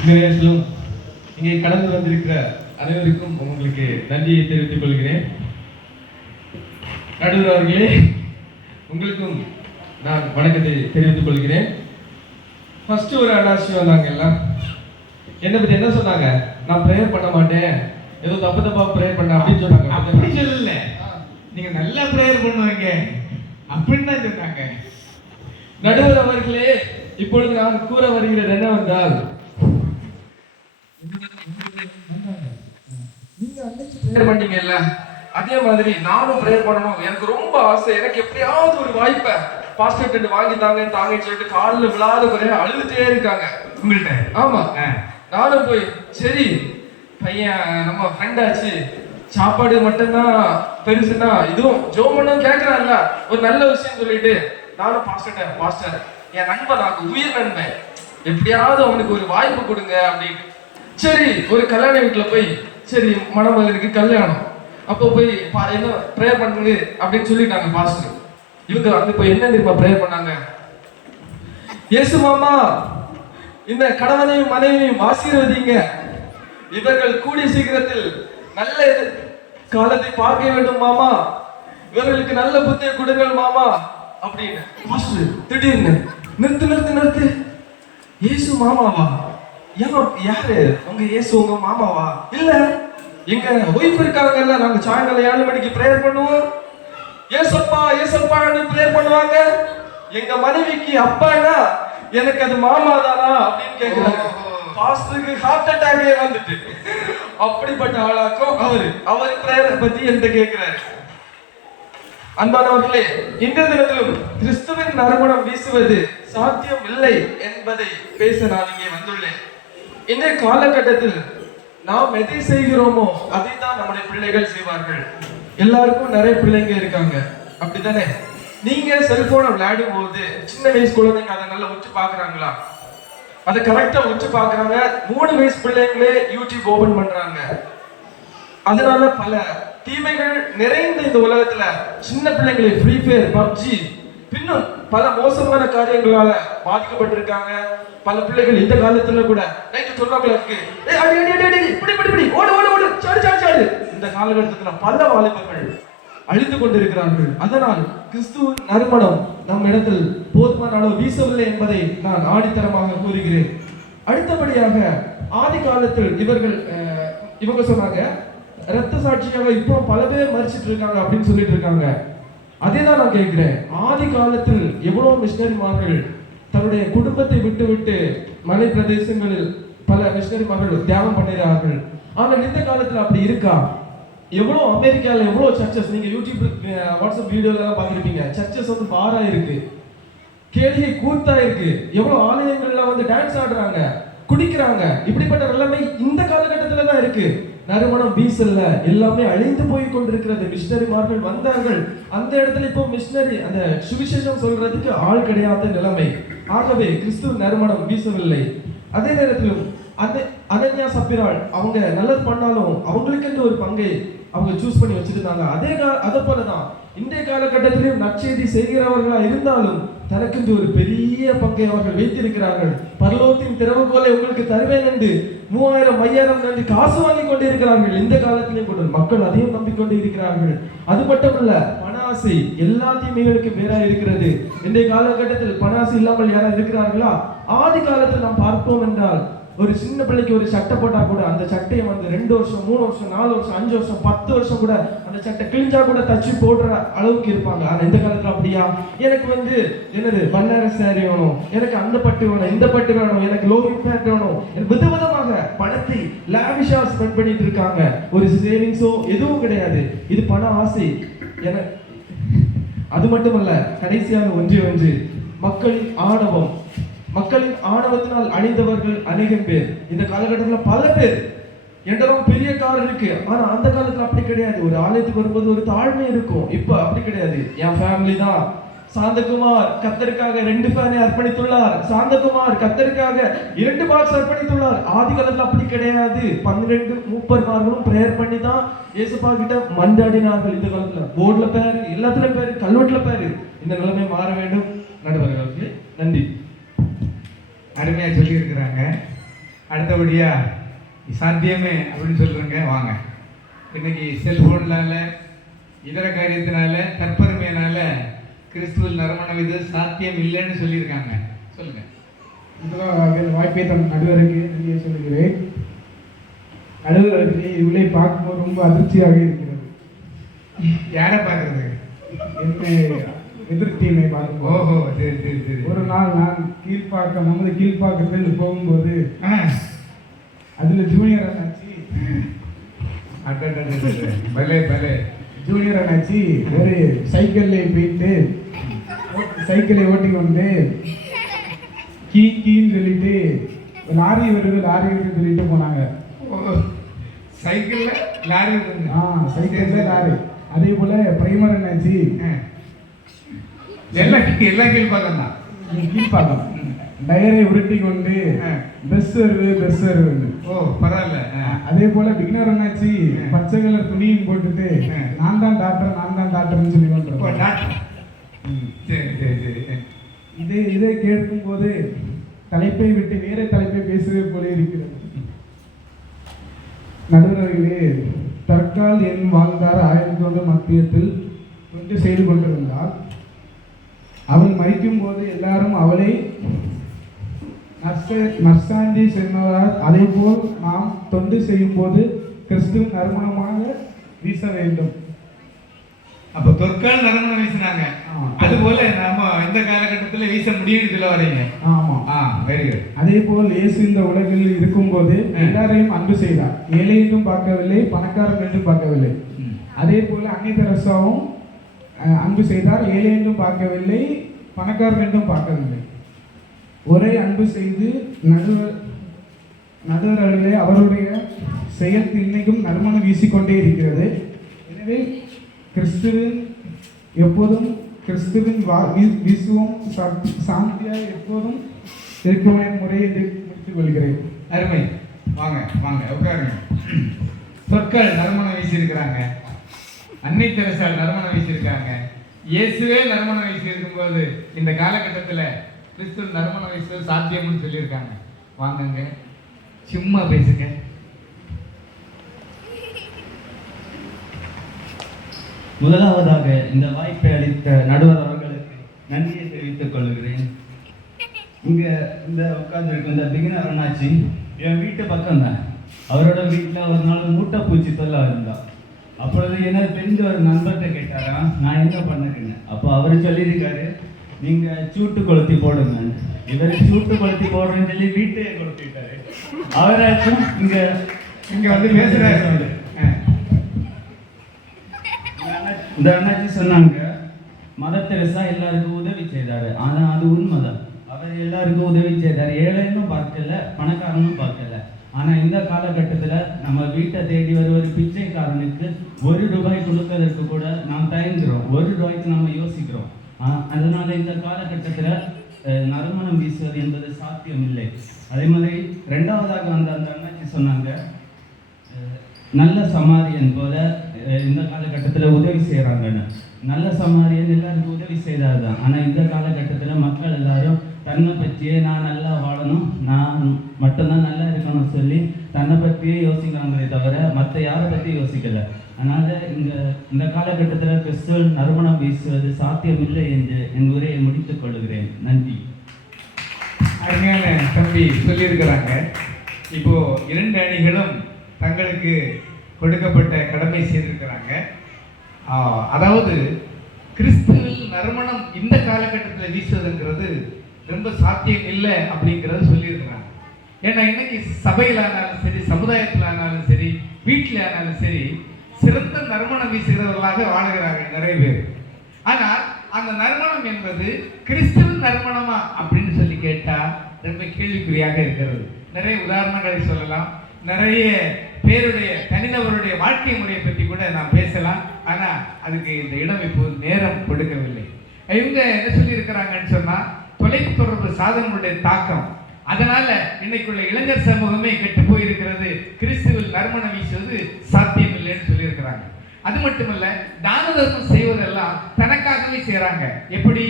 இந்த நேரத்திலும் இங்கே கடந்து வந்திருக்கிற அனைவருக்கும் உங்களுக்கு நன்றியை தெரிவித்துக் கொள்கிறேன். நடுவர் அவர்களே, உங்களுக்கும் நான் வணக்கத்தை தெரிவித்துக் கொள்கிறேன். ஃபர்ஸ்ட் ஒரு அனாட்சி வந்தாங்க, எல்லாம் என்ன பத்தி என்ன சொன்னாங்க, நான் ப்ரேயர் பண்ண மாட்டேன், ஏதோ தப்பா ப்ரேயர் பண்ண அப்படின்னு சொன்னாங்க. அப்படி சொல்லல, நீங்க நல்லா ப்ரேயர் பண்ணுவீங்க அப்படின்னு தான் சொன்னாங்க. நடுவர் அவர்களே, இப்பொழுது நான் கூற வருகிறது என்னவென்றால், நீங்க அன்னைக்கு ப்ரேயர் பண்ணீங்கல்ல, அதே மாதிரி நானும் ப்ரேயர் பண்ணணும், எனக்கு ரொம்ப ஆசை, எனக்கு எப்படியாவது ஒரு வாய்ப்பை பாஸ்டர் கிட்ட வாங்கி தாங்கன்னு சொல்லிட்டு காலில் விழாத குறைய அழுதுட்டே இருக்காங்க உங்கள்கிட்ட. ஆமா, நானும் போய் சரி பையன் நம்ம ஃப்ரெண்ட் ஆச்சு, சாப்பாடு மட்டும்தான் பெருசுன்னா இதுவும் ஜோமனும் கேட்கறான்ல, ஒரு நல்ல விஷயம் சொல்லிட்டு நானும் பாஸ்டர் என் நண்பன், நான் உயிர் நண்பன், எப்படியாவது அவனுக்கு ஒரு வாய்ப்பு கொடுங்க அப்படின்னு. சரி, ஒரு கல்யாண வீட்டுல போய் சரி மணமகனுக்கு கல்யாணம், அப்போ போய் என்ன ப்ரேயர் பண்ணுங்க அப்படின்னு சொல்லிட்டாங்க பாஸ்டர். இவங்க அங்க போய் என்ன தெரியுமா ப்ரேயர் பண்ணாங்க, இயேசு மாமா இந்த கணவனையும் மனைவியும் ஆசீர்வதிங்க, இவர்கள் கூடிய சீக்கிரத்தில் நல்ல காலத்தை பார்க்க வேண்டும் மாமா, இவர்களுக்கு நல்ல புத்தியை கொடுங்கள் மாமா அப்படின்னு. பாஸ்டர் திடீர்னு நிறுத்து, இயேசு மாமாவா? யாரு உங்க இயேசு உங்க மாமாவா? இல்ல, எங்க ஒய்ஃப் இருக்காங்கல்ல, நாங்க சாயங்காலம் 7 மணிக்கு ப்ரேயர் பண்ணுவோம். ஏசப்பா ஏசப்பான்னு ப்ரேயர் பண்ணுவாங்க. எங்க மனைவிக்கு அப்பானா எனக்கு அது மாமா தானா அப்படின்னு கேக்குறாங்க. பாஸ்டருக்கு ஹார்ட் அட்டாக்கே வந்துட்டு அப்படிப்பட்ட ஆளாக்கும் அவர் ப்ரேயரை பத்தி என்கிட்ட கேட்கிறாரு. அன்பானவர்களே, இந்த தினத்திலும் கிறிஸ்துவின் நறுமணம் வீசுவது சாத்தியம் இல்லை என்பதை பேச நான் இங்கே வந்துள்ளேன். இன்றைய காலகட்டத்தில் நாம் எதை செய்கிறோமோ அதை தான் நம்முடைய பிள்ளைகள் செய்வார்கள். எல்லாருக்கும் நிறைய பிள்ளைங்க இருக்காங்க, அப்படித்தானே? நீங்க செல்போனை விளையாடும் போது சின்ன வயசு குழந்தைங்க அதை நல்லா உச்சு பாக்குறாங்களா? அதை கரெக்டா உச்சு பாக்குறாங்க. 3 வயசு பிள்ளைங்களே யூடியூப் ஓபன் பண்றாங்க. அதனால பல தீமைகள் நிறைந்த இந்த உலகத்துல சின்ன பிள்ளைங்களை ஃப்ரீ ஃபயர், பப்ஜி, பின்னும் பல மோசமான காரியங்களால பாதிக்கப்பட்டிருக்காங்க. பல பிள்ளைகள் இந்த காலத்துல கூட நைட்டு 12 இப்படி ஓடு சாடு இந்த காலகட்டத்துல பல வாலிபர்கள் அழிந்து கொண்டிருக்கிறார்கள். அதனால் கிறிஸ்துவின் நறுமணம் நம் இடத்தில் போதுமான அளவு வீசவில்லை என்பதை நான் ஆணித்தரமாக கூறுகிறேன். அடுத்தபடியாக ஆதி காலத்தில் இவங்க சொன்னாங்க, இரத்த சாட்சியாக இப்போ பல பேர் மரிச்சிட்டு இருக்காங்க அப்படின்னு சொல்லிட்டு இருக்காங்க. அதே தான் நான் கேட்கிறேன், ஆதி காலத்தில் எவ்வளவு மிஷனரிமார்கள் தன்னுடைய குடும்பத்தை விட்டு மலை பிரதேசங்களில் பல மிஷனரிமார்கள் தியாகம் பண்ணுகிறார்கள். ஆனால் இந்த காலத்தில் அப்படி இருக்கா? எவ்வளவு அமெரிக்காவில் எவ்வளவு சர்ச்சஸ், நீங்க யூடியூப் வாட்ஸ்அப் வீடியோல பார்த்திருப்பீங்க, சர்ச்சஸ் வந்து பாரா இருக்கு, கேளிகை கூத்தா இருக்கு, எவ்வளவு ஆலயங்கள்ல வந்து டான்ஸ் ஆடுறாங்க, குடிக்கிறாங்க. இப்படிப்பட்ட நிலைமை இந்த காலகட்டத்துல தான் இருக்கு. நறுமணம் வீசல்ல, எல்லாமே அழிந்து போய் கொண்டிருக்கிறது. மிஷனரிமார்கள் வந்தார்கள், அந்த இடத்துல இப்போ மிஷனரி அந்த சுவிசேஷம் சொல்றதுக்கு ஆள் கிடையாத நிலைமை. ஆகவே கிறிஸ்துவ நறுமணம் வீசவில்லை. அதே நேரத்திலும் அனன்யா சப்பிராள் அவங்க நல்லது பண்ணாலும் அவங்களுக்கு ஒரு பங்கை அவங்க சூஸ் பண்ணி வச்சிருந்தாங்க. அதே போலதான் இன்றைய காலகட்டத்திலும் நற்செய்தி செய்கிறவர்களா இருந்தாலும் தனக்கு ஒரு பெரிய பங்கை அவர்கள் வைத்திருக்கிறார்கள். பரலோகத்தின் திறவுகோலை உங்களுக்கு தருவேன் என்று 3000 5000 நன்றி காசு வாங்கி கொண்டிருக்கிறார்கள். இந்த காலத்திலே கூட மக்கள் அதையும் நம்பிக்கொண்டு இருக்கிறார்கள். அது மட்டுமல்ல, பண ஆசை எல்லா தீமைகளுக்கும் வேறா இருக்கிறது. இன்றைய காலகட்டத்தில் பண ஆசை இல்லாமல் யாராவது இருக்கிறார்களா? ஆதி காலத்தில் நாம் பார்ப்போம் என்றால் ஒரு சின்ன பிள்ளைக்கு ஒரு சட்டை போட்டா கூட அந்த சட்டையை வந்து 2 வருஷம் 3 வருஷம் 4 வருஷம் 5 வருஷம் 10 வருஷம் கூட அந்த சட்டை கிழிஞ்சா கூட தச்சு போடுற அளவுக்கு இருப்பாங்க. ஆனா இந்த காலத்துல அப்படியா? எனக்கு வந்து என்னது பன்னாரஸ் சாரி வேணும், எனக்கு அந்த பட்டு வேணும், இந்த பட்டு வேணும், எனக்கு லோவிங் பேண்ட் வேணும், விதவிதமாக பணத்தை லாவிஷா ஸ்பெண்ட் பண்ணிட்டு இருக்காங்க. ஒரு சேவிங்ஸோ எதுவும் கிடையாது. இது பண ஆசை. அது மட்டுமல்ல, கடைசியாக ஒன்று மக்களின் ஆணவத்தினால் அழிந்தவர்கள் அநேகம் பேர். இந்த காலகட்டத்தில் பல பேர் என்றும் பெரிய கார் இருக்கு, ஆனா அந்த காலத்துல அப்படி கிடையாது. ஒரு ஆலயத்துக்கு வரும்போது ஒரு தாழ்மை இருக்கும். இப்ப அப்படி கிடையாது. என் ஃபேமிலி தான். சாந்தகுமார் கர்த்தருக்காக 2 ஃபேனை அர்ப்பணித்துள்ளார். சாந்தகுமார் கர்த்தருக்காக 2 பாக்ஸ் அர்ப்பணித்துள்ளார். ஆதி காலத்துல அப்படி கிடையாது. 12 மூப்பர்மார்களும் பிரேயர் பண்ணி தான் இயேசுப்பா கிட்ட மன்றாடினார்கள். இந்த காலத்துல போர்ட்ல பேரு, எல்லாத்துலயும் பேரு, கல்வெட்டுல பேரு. இந்த நிலைமை மாற வேண்டும். நடுவர்களுக்கு நன்றி. அருமையா சொல்லி இருக்கிறாங்க. அடுத்தபடியா சாத்தியமே அப்படின்னு சொல்றேங்க. வாங்க, இன்னைக்கு செல்போன்லால இதர காரியத்தினால தற்பெருமையினால கிறிஸ்துவில் நறுமணம் இது சாத்தியம் இல்லைன்னு சொல்லியிருக்காங்க. சொல்லுங்க. முதலாக வாய்ப்பை தன் நடுவருக்கு நன்றியை சொல்கிறேன். நடுவருக்கு இவளை பார்க்கும்போது ரொம்ப அதிர்ச்சியாக இருக்கிறது. யாரை பார்க்கறது? என்னை எதிர்த்தீமை பார்க்கும். ஓஹோ, சரி சரி சரி. ஒரு நாள் நான் நமது கீழ்ப்பாக்கத்தில் போகும்போது அதுல ஜூனியர் அண்ணாச்சி ஜூனியர் அண்ணாச்சி ஒரு சைக்கிள்ல போயிட்டு சைக்கிளை ஓட்டிக்கொண்டு கீன்னு சொல்லிட்டு லாரி வருது சொல்லிட்டு போனாங்க. சைக்கிள்ல லாரி? சைக்கிள்ல லாரி. அதே போல பிரைமர் அண்ணாச்சி எல்லாம் கீழ்பாக்கம் தான். கீழ்பாக்கம் டயரை உருட்டி கொண்டு பெஸ் வருது. ஓ, பரவாயில்ல. அதே போல பிகினர் அண்ணாச்சி பச்சை கலர் துணியும் போட்டுட்டு நான் தான் டாக்டர்னு சொல்லி கொண்டிருக்கோம். சரி சரி சரி. இதை கேட்கும் போது தலைப்பை விட்டு வேற தலைப்பை பேசுவது போல இருக்கிறது. நடுவர்களே, தற்கால் என் வாழ்ந்தார் 1000 மத்தியத்தில் தொண்டு செய்து கொண்டிருந்தால் அவள் மறிக்கும் போது எல்லாரும் அவளை நற்சாந்தி சொன்னதால் அதே போல் நாம் தொண்டு செய்யும் போது கிறிஸ்துவின் நறுமணமாக வீச வேண்டும். அப்ப தொற்கால் நறுமணம் வீசினாங்க, அது போல நாம இந்த காலகட்டத்தில் வீச முடியும்னு சொல்ல வரீங்க. ஆமா, வெரி குட். அதே போல் இயேசு இந்த உலகில் இருக்கும்போது எல்லாரையும் அன்பு செய்தார். ஏழை என்றும் பார்க்கவில்லை, பணக்காரன் என்றும் பார்க்கவில்லை. அதே போல அன்னை தெரசாவும் அன்பு செய்தார். ஏழை என்றும் பார்க்கவில்லை, பணக்காரன் என்றும் பார்க்கவில்லை. ஒரே அன்பு செய்து நடுவர்களே அவருடைய செயல் இன்னைக்கும் நறுமணம் வீசிக்கொண்டே இருக்கிறது. எனவே கிறிஸ்துவின் எப்போதும் கிறிஸ்துவின் வீசுவோம் சாந்தியாக எப்போதும் இருக்கும் முறையை முடித்துக் கொள்கிறேன். அருமை. வாங்க வாங்க உட்காருங்க. சொற்கள் நறுமணம் வீசியிருக்கிறாங்க, அன்னை தெரசால் நறுமணம் வீசியிருக்காங்க, இயேசுவே நறுமணம் வீசி இருக்கும்போது இந்த காலகட்டத்தில் கிறிஸ்துவ நறுமணம் வீசுவது சாத்தியம்னு சொல்லியிருக்காங்க. வாங்குங்க, சும்மா பேசுங்க. முதலாவதாக இந்த வாய்ப்பை அளித்த நடுவர் அவர்களுக்கு நன்றியை தெரிவித்துக் கொள்கிறேன். இங்க இந்த உட்கார்ந்துருக்க இந்த பிகினர் அண்ணாச்சி என் வீட்டு பக்கம் தான். அவரோட வீட்டில் ஒரு நாள் மூட்டைப்பூச்சி தொல்லை இருந்தா. அப்பொழுது என்ன தெரிஞ்ச ஒரு நண்பர்கிட்ட கேட்டாரா நான் என்ன பண்ணுறேன்னு. அப்போ அவர் சொல்லியிருக்காரு, நீங்க சூட்டு கொளுத்தி போடுங்க. இவர் சூட்டு கொளுத்தி போடுறேன்னு சொல்லி வீட்டையே கொளுத்திட்டாரு. அவராச்சும் இங்க வந்து பேசுறாரு. இந்த அண்ணாச்சி சொன்னாங்க, மதர் தெரசா எல்லாருக்கும் உதவி செய்தாரு. ஆனா அது உண்மைதான், அவர் எல்லாருக்கும் உதவி செய்தார். ஏழைன்னு பார்க்கல, பணக்காரனும் பார்க்கல. ஆனா இந்த காலகட்டத்துல நம்ம வீட்டை தேடி ஒரு பிச்சைக்காரனுக்கு ₹1 கொடுக்கறதுக்கு கூட நாம் தயங்குறோம். ₹1 நம்ம யோசிக்கிறோம். அதனால இந்த காலகட்டத்துல நறுமணம் வீசுவது என்பது சாத்தியம் இல்லை. அதே மாதிரி ரெண்டாவதாக அந்த அண்ணாச்சி சொன்னாங்க, நல்ல சமாரியன் போல இந்த காலகட்டத்தில் உதவி செய்கிறாங்கன்னு. நல்ல சமாரியன் எல்லாருக்கும் உதவி செய்தார் தான். ஆனால் இந்த காலகட்டத்தில் மக்கள் எல்லாரும் தன்னை பற்றியே நான் நல்லா வாழணும், நான் மட்டும்தான் நல்லா இருக்கணும்னு சொல்லி தன்னை பற்றியே யோசிக்கிறாங்களே தவிர மற்ற யாரை பற்றி யோசிக்கலை. அதனால் இந்த காலகட்டத்தில் கிறிஸ்துவ நறுமணம் வீசுவது சாத்தியமில்லை என்று என் உரையை முடித்துக் கொள்கிறேன். நன்றி. அருமையான தம்பி சொல்லியிருக்கிறாங்க. இப்போ 2 அணிகளும் தங்களுக்கு கொடுக்கப்பட்ட கடமை செய்திருக்கிறாங்க. அதாவது கிறிஸ்துவில் நறுமணம் இந்த காலகட்டத்தில் வீசுவதுங்கிறது ரொம்ப சாத்தியம் இல்லை அப்படிங்கிறத சொல்லியிருக்கிறாங்க. ஏன்னா இன்னைக்கு சபையில் ஆனாலும் சரி, சமுதாயத்தில் ஆனாலும் சரி, வீட்டில் ஆனாலும் சரி, சிறந்த நறுமணம் வீசுகிறவர்களாக வாழ்கிறார்கள் நிறைய பேர். ஆனால் அந்த நறுமணம் என்பது கிறிஸ்துவின் நறுமணமா அப்படின்னு சொல்லி கேட்டா ரொம்ப கேள்விக்குறியாக இருக்கிறது. நிறைய உதாரணங்களை சொல்லலாம், நிறைய பேருடைய தனிநபருடைய வாழ்க்கை முறையை பற்றி கூட நான் பேசலாம். ஆனா அதுக்கு இந்த இடம் இப்போது நேரம் கொடுக்கவில்லை. இவங்க என்ன சொல்லி இருக்கிறாங்கன்னு சொன்னா, தொலைத்தொடர்பு சாதனங்களுடைய தாக்கம், அதனால இன்னைக்குள்ள இளைஞர் சமூகமே கெட்டு போயிருக்கிறது, கிறிஸ்துவில் நறுமணம் வீசுவது சாத்தியம் இல்லைன்னு சொல்லியிருக்கிறாங்க. அது மட்டுமல்ல, தான தர்மம் செய்வதெல்லாம் தனக்காகவே செய்யறாங்க. எப்படி?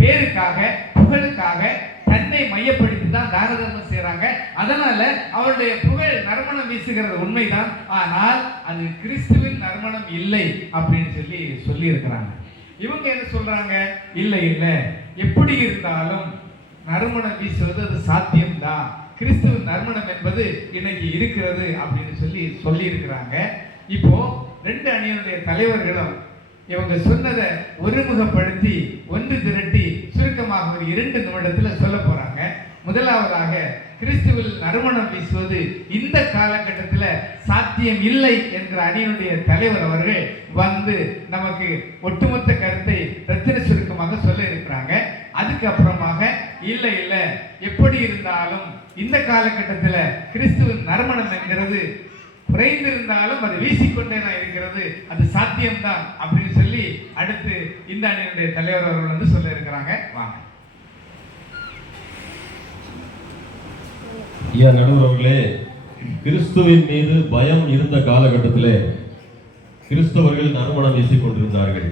பேருக்காக, புகழுக்காக, தன்னை மையப்படுத்தி தான் தான தர்மம் செய்யறாங்க. அதனால அவருடைய புகழ் நறுமணம் வீசுகிறது உண்மைதான், ஆனால் அது கிறிஸ்துவின் நறுமணம் இல்லை அப்படின்னு சொல்லி இருக்கிறாங்க. இவங்க என்ன சொல்றாங்க? இல்லை இல்லை, எப்படி இருந்தாலும் நறுமணம் வீசுவது அது சாத்தியம்தான், கிறிஸ்துவின் நறுமணம் என்பது இன்னைக்கு இருக்கிறது அப்படின்னு சொல்லி இருக்கிறாங்க. இப்போ 2 அணியினுடைய தலைவர்களும் இவங்க சொன்னதை ஒருமுகப்படுத்தி ஒன்று திரட்டி சுருக்கமாக ஒரு 2 நிமிடத்தில் சொல்ல போறாங்க. முதலாவதாக, கிறிஸ்துவில் நறுமணம் வீசுவது இந்த காலகட்டத்தில் சாத்தியம் இல்லை என்கிற அணியினுடைய தலைவர் அவர்கள் வந்து நமக்கு ஒட்டுமொத்த கருத்தை ரத்தின சுருக்கமாக சொல்ல இருக்கிறாங்க. அதுக்கப்புறமாக இல்லை இல்லை, எப்படி இருந்தாலும் இந்த காலகட்டத்தில் கிறிஸ்துவின் நறுமணம் என்கிறது குறைந்திருந்தாலும் அது வீசிக்கொண்டே தான் இருக்கிறது, அது சாத்தியம்தான் அப்படின்னு சொல்லி அடுத்து இந்த அணியினுடைய தலைவர் அவர்கள் வந்து சொல்ல இருக்கிறாங்க. வாங்க. ஐயா நடுவர் அவர்களே, கிறிஸ்துவின் மீது பயம் இருந்த காலகட்டத்திலே கிறிஸ்தவர்கள் நறுமணம் வீசிக் கொண்டிருந்தார்கள்.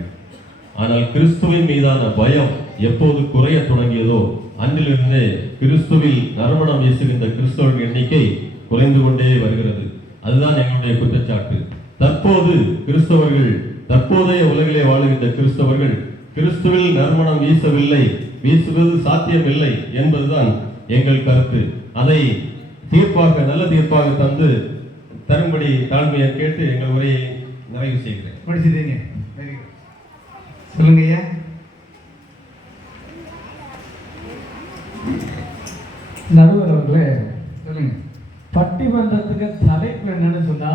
ஆனால் கிறிஸ்துவின் மீதான பயம் எப்போது குறைய தொடங்கியதோ அன்றிலிருந்தே கிறிஸ்துவில் நறுமணம் வீசுகின்ற கிறிஸ்தவர்கள் எண்ணிக்கை குறைந்து கொண்டே வருகிறது. அதுதான் எங்களுடைய குற்றச்சாட்டு. தற்போது கிறிஸ்தவர்கள், தற்போதைய உலகிலே வாழுகின்ற கிறிஸ்தவர்கள் கிறிஸ்துவில் நறுமணம் வீசவில்லை, வீசுவது சாத்தியமில்லை என்பதுதான் எங்கள் கருத்து. அதை தீர்ப்பாக, நல்ல தீர்ப்பாக தந்து தரும்படி தாழ்மையை கேட்டு எங்கள் உரையை நிறைவு செய்கிறேன். முடிச்சிட்டீங்க. Very good. சொல்லுங்க ஐயா. நடுவர் அவர்களே, சொல்லுங்க. பட்டிமன்றத்துக்கு தலைப்பு என்னன்னு சொன்னா,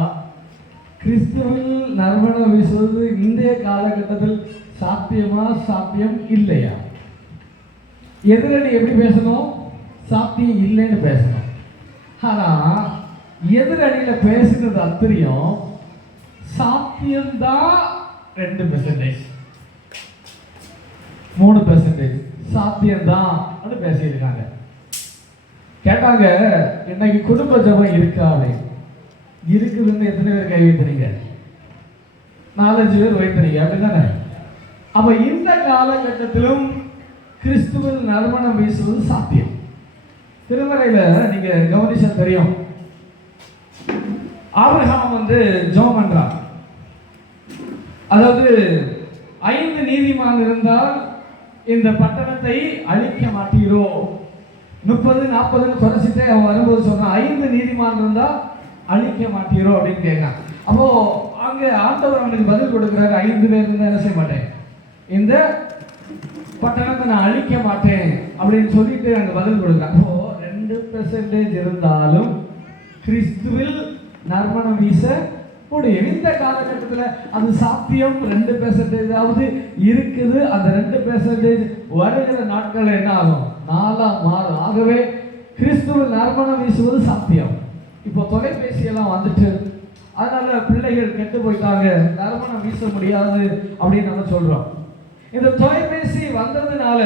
கிறிஸ்துவில் நறுமணம் வீசுவது இந்திய காலகட்டத்தில் சாத்தியமா சாத்தியம் இல்லையா? எதிரணி எப்படி பேசணும்? சாத்தியம் இல்லைன்னு பேசணும். ஆனா எதிரணியில பேசுறது அத்தனையும் சாத்தியம்தான் 2%, 3% சாத்தியம்தான் அப்படின்னு பேசியிருக்காங்க. கேட்டாங்க, இன்னைக்கு குடும்ப ஜபம் இருக்காது. இருக்குதுன்னு எத்தனை பேர் கை வைத்தனீங்க? 4-5 பேர் வைத்தனீங்க, அப்படிதானே? அப்ப இந்த காலகட்டத்திலும் கிறிஸ்துவில் நறுமணம் வீசுவது சாத்தியம். திருமறையில நீங்க கவனிச்சா தெரியும், ஆபிரகாம் ஜெபம் பண்றார். அதாவது 5 நீதிமான் இருந்தால் இந்த பட்டணத்தை அழிக்க மாட்டீரோ? 30-40 குறைச்சிட்டு அவன் வரும்போது சொன்னான், 5 நீதிமான் இருந்தா அழிக்க மாட்டீரோ அப்படின்னு கேட்கான். அப்போ அங்க ஆண்டவர் அவனுக்கு பதில் கொடுக்கிறாரு, 5 பேர் இருந்தா என்ன செய்ய மாட்டேன், இந்த பட்டணத்தை நான் அழிக்க மாட்டேன் அப்படின்னு சொல்லிட்டு அங்க பதில் கொடுக்கிறான். அப்போ 2% இருந்தாலும் கிறிஸ்துவில் நறுமணம் வீச முடியும். இந்த காலகட்டத்தில் அது சாத்தியம். 2% இருக்குது. அந்த 2% வருகிற நாட்கள் என்ன ஆகும்? 4 மாறும். ஆகவே கிறிஸ்துவில் நறுமணம் வீசுவது சாத்தியம். இப்போ தொலைபேசி எல்லாம் வந்துட்டு அதனால பிள்ளைகள் கெட்டு போயிட்டாங்க, நறுமணம் வீச முடியாது அப்படின்னு நம்ம சொல்றோம். இந்த தொலைபேசி வந்ததுனால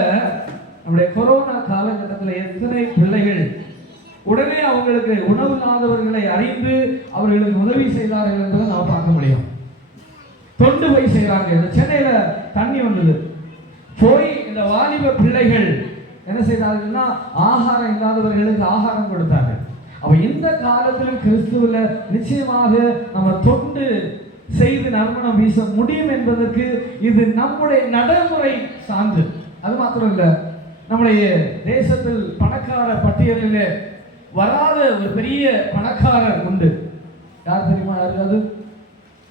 நம்முடைய கொரோனா காலகட்டத்தில் எத்தனை பிள்ளைகள் உடனே அவங்களுக்கு உணவு இல்லாதவர்களை அறிந்து அவர்களுக்கு உதவி செய்தார்கள் என்பதை நாம் பார்க்க முடியும். தொண்டு போய் செய்கிறாங்க. இந்த சென்னையில தண்ணி வந்தது, போய் இந்த வாலிப பிள்ளைகள் என்ன செய்தார்கள்னா ஆகாரம் இல்லாதவர்களுக்கு ஆகாரம் கொடுத்தாங்க. அப்ப இந்த காலத்திலும் கிறிஸ்துவில நிச்சயமாக நம்ம தொண்டு செய்து நறுமணம் வீச முடியும் என்பதற்கு இது நம்முடைய நடைமுறை சான்று. அது மாத்திரம் இல்ல, நம்முடைய தேசத்தில் பணக்கார பட்டியலில் வராத ஒரு பெரிய பணக்காரர் உண்டு. யார் தெரியுமா? யாருக்காவது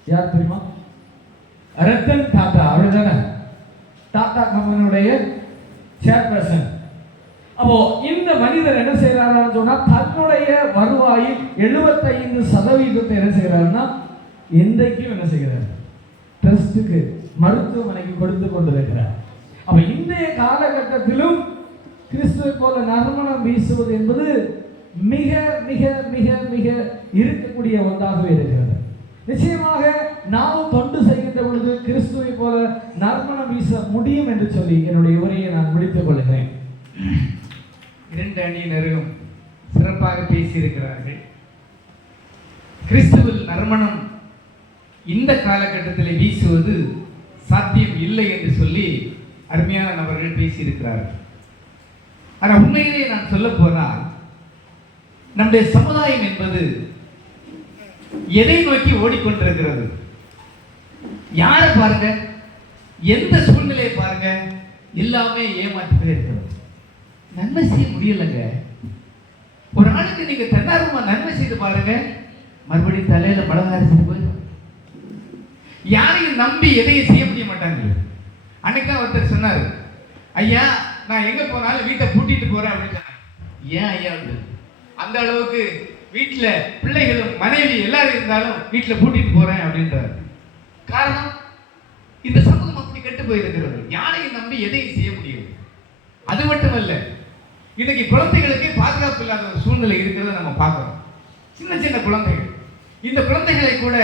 யார் தெரியுமா? ரத்தன் டாடா, அப்படிதானே? டாடா கம்பெனியுடைய சேர்பர்சன். அப்போ இந்த மனிதர் என்ன செய்யறாருன்னு சொன்னா, தன்னுடைய வருவாயில் 75% என்ன செய்யறாருன்னா இன்றைக்கும் என்ன செய்கிறார்? ட்ரஸ்டுக்கு, மருத்துவமனைக்கு கொடுத்து கொண்டிருக்கிறார். அப்ப இன்றைய காலகட்டத்திலும் கிறிஸ்துவை போல நறுமணம் வீசுவது என்பது மிக மிக மிக மிக இருக்கக்கூடிய ஒன்றாகவே இருக்கிறது. நிச்சயமாக நாம் தொண்டு செய்கின்ற பொழுது கிறிஸ்துவை போல நறுமணம் வீச முடியும் என்று சொல்லி என்னுடைய உரையை நான் முடித்துக் கொள்கிறேன். 2 அணியினரும் சிறப்பாக பேசியிருக்கிறார்கள். கிறிஸ்துவில் நறுமணம் இந்த காலகட்டத்தில் வீசுவது சாத்தியம் இல்லை என்று சொல்லி அருமையான நபர்கள் பேசியிருக்கிறார்கள். ஆனால் உண்மையிலே நான் சொல்ல போனால், நம்முடைய சமுதாயம் என்பது எதை நோக்கி ஓடிக்கொண்டிருக்கிறது? யாரை பாருங்க, எந்த சூழ்நிலையை பாருங்க, எல்லாமே ஏமாற்றிட்டே இருக்கிறது. நன்மை செய்ய முடியலைங்க. ஒரு ஆளுக்கு நீங்க தன்னார்வமா நன்மை செய்து பாருங்க, மறுபடியும் தலையில மழகாரிச்சு போயிடும். யாரையும் நம்பி எதையும் செய்ய முடிய மாட்டாங்க. அன்னைக்கு தான் ஒருத்தர் சொன்னாரு, ஐயா நான் எங்க போனாலும் வீட்டை பூட்டிட்டு போறேன் அப்படின்னு சொன்னாங்க. ஏன் ஐயா? அந்த அளவுக்கு வீட்டுல பிள்ளைகளும் மனைவி எல்லாரும் இருந்தாலும் வீட்டுல பூட்டிட்டு போறேன் அப்படின்றாரு. காரணம், இந்த சமூகம் அப்படி கெட்டு போயிருக்கிறது. யாரையும் நம்பி எதையும் செய்ய முடியும். அது மட்டுமல்ல, இன்னைக்கு குழந்தைகளுக்கே பாதுகாப்பு இல்லாத ஒரு சூழ்நிலை இருக்கிறத நம்ம பார்க்கிறோம். சின்ன சின்ன குழந்தைகள், இந்த குழந்தைகளை கூட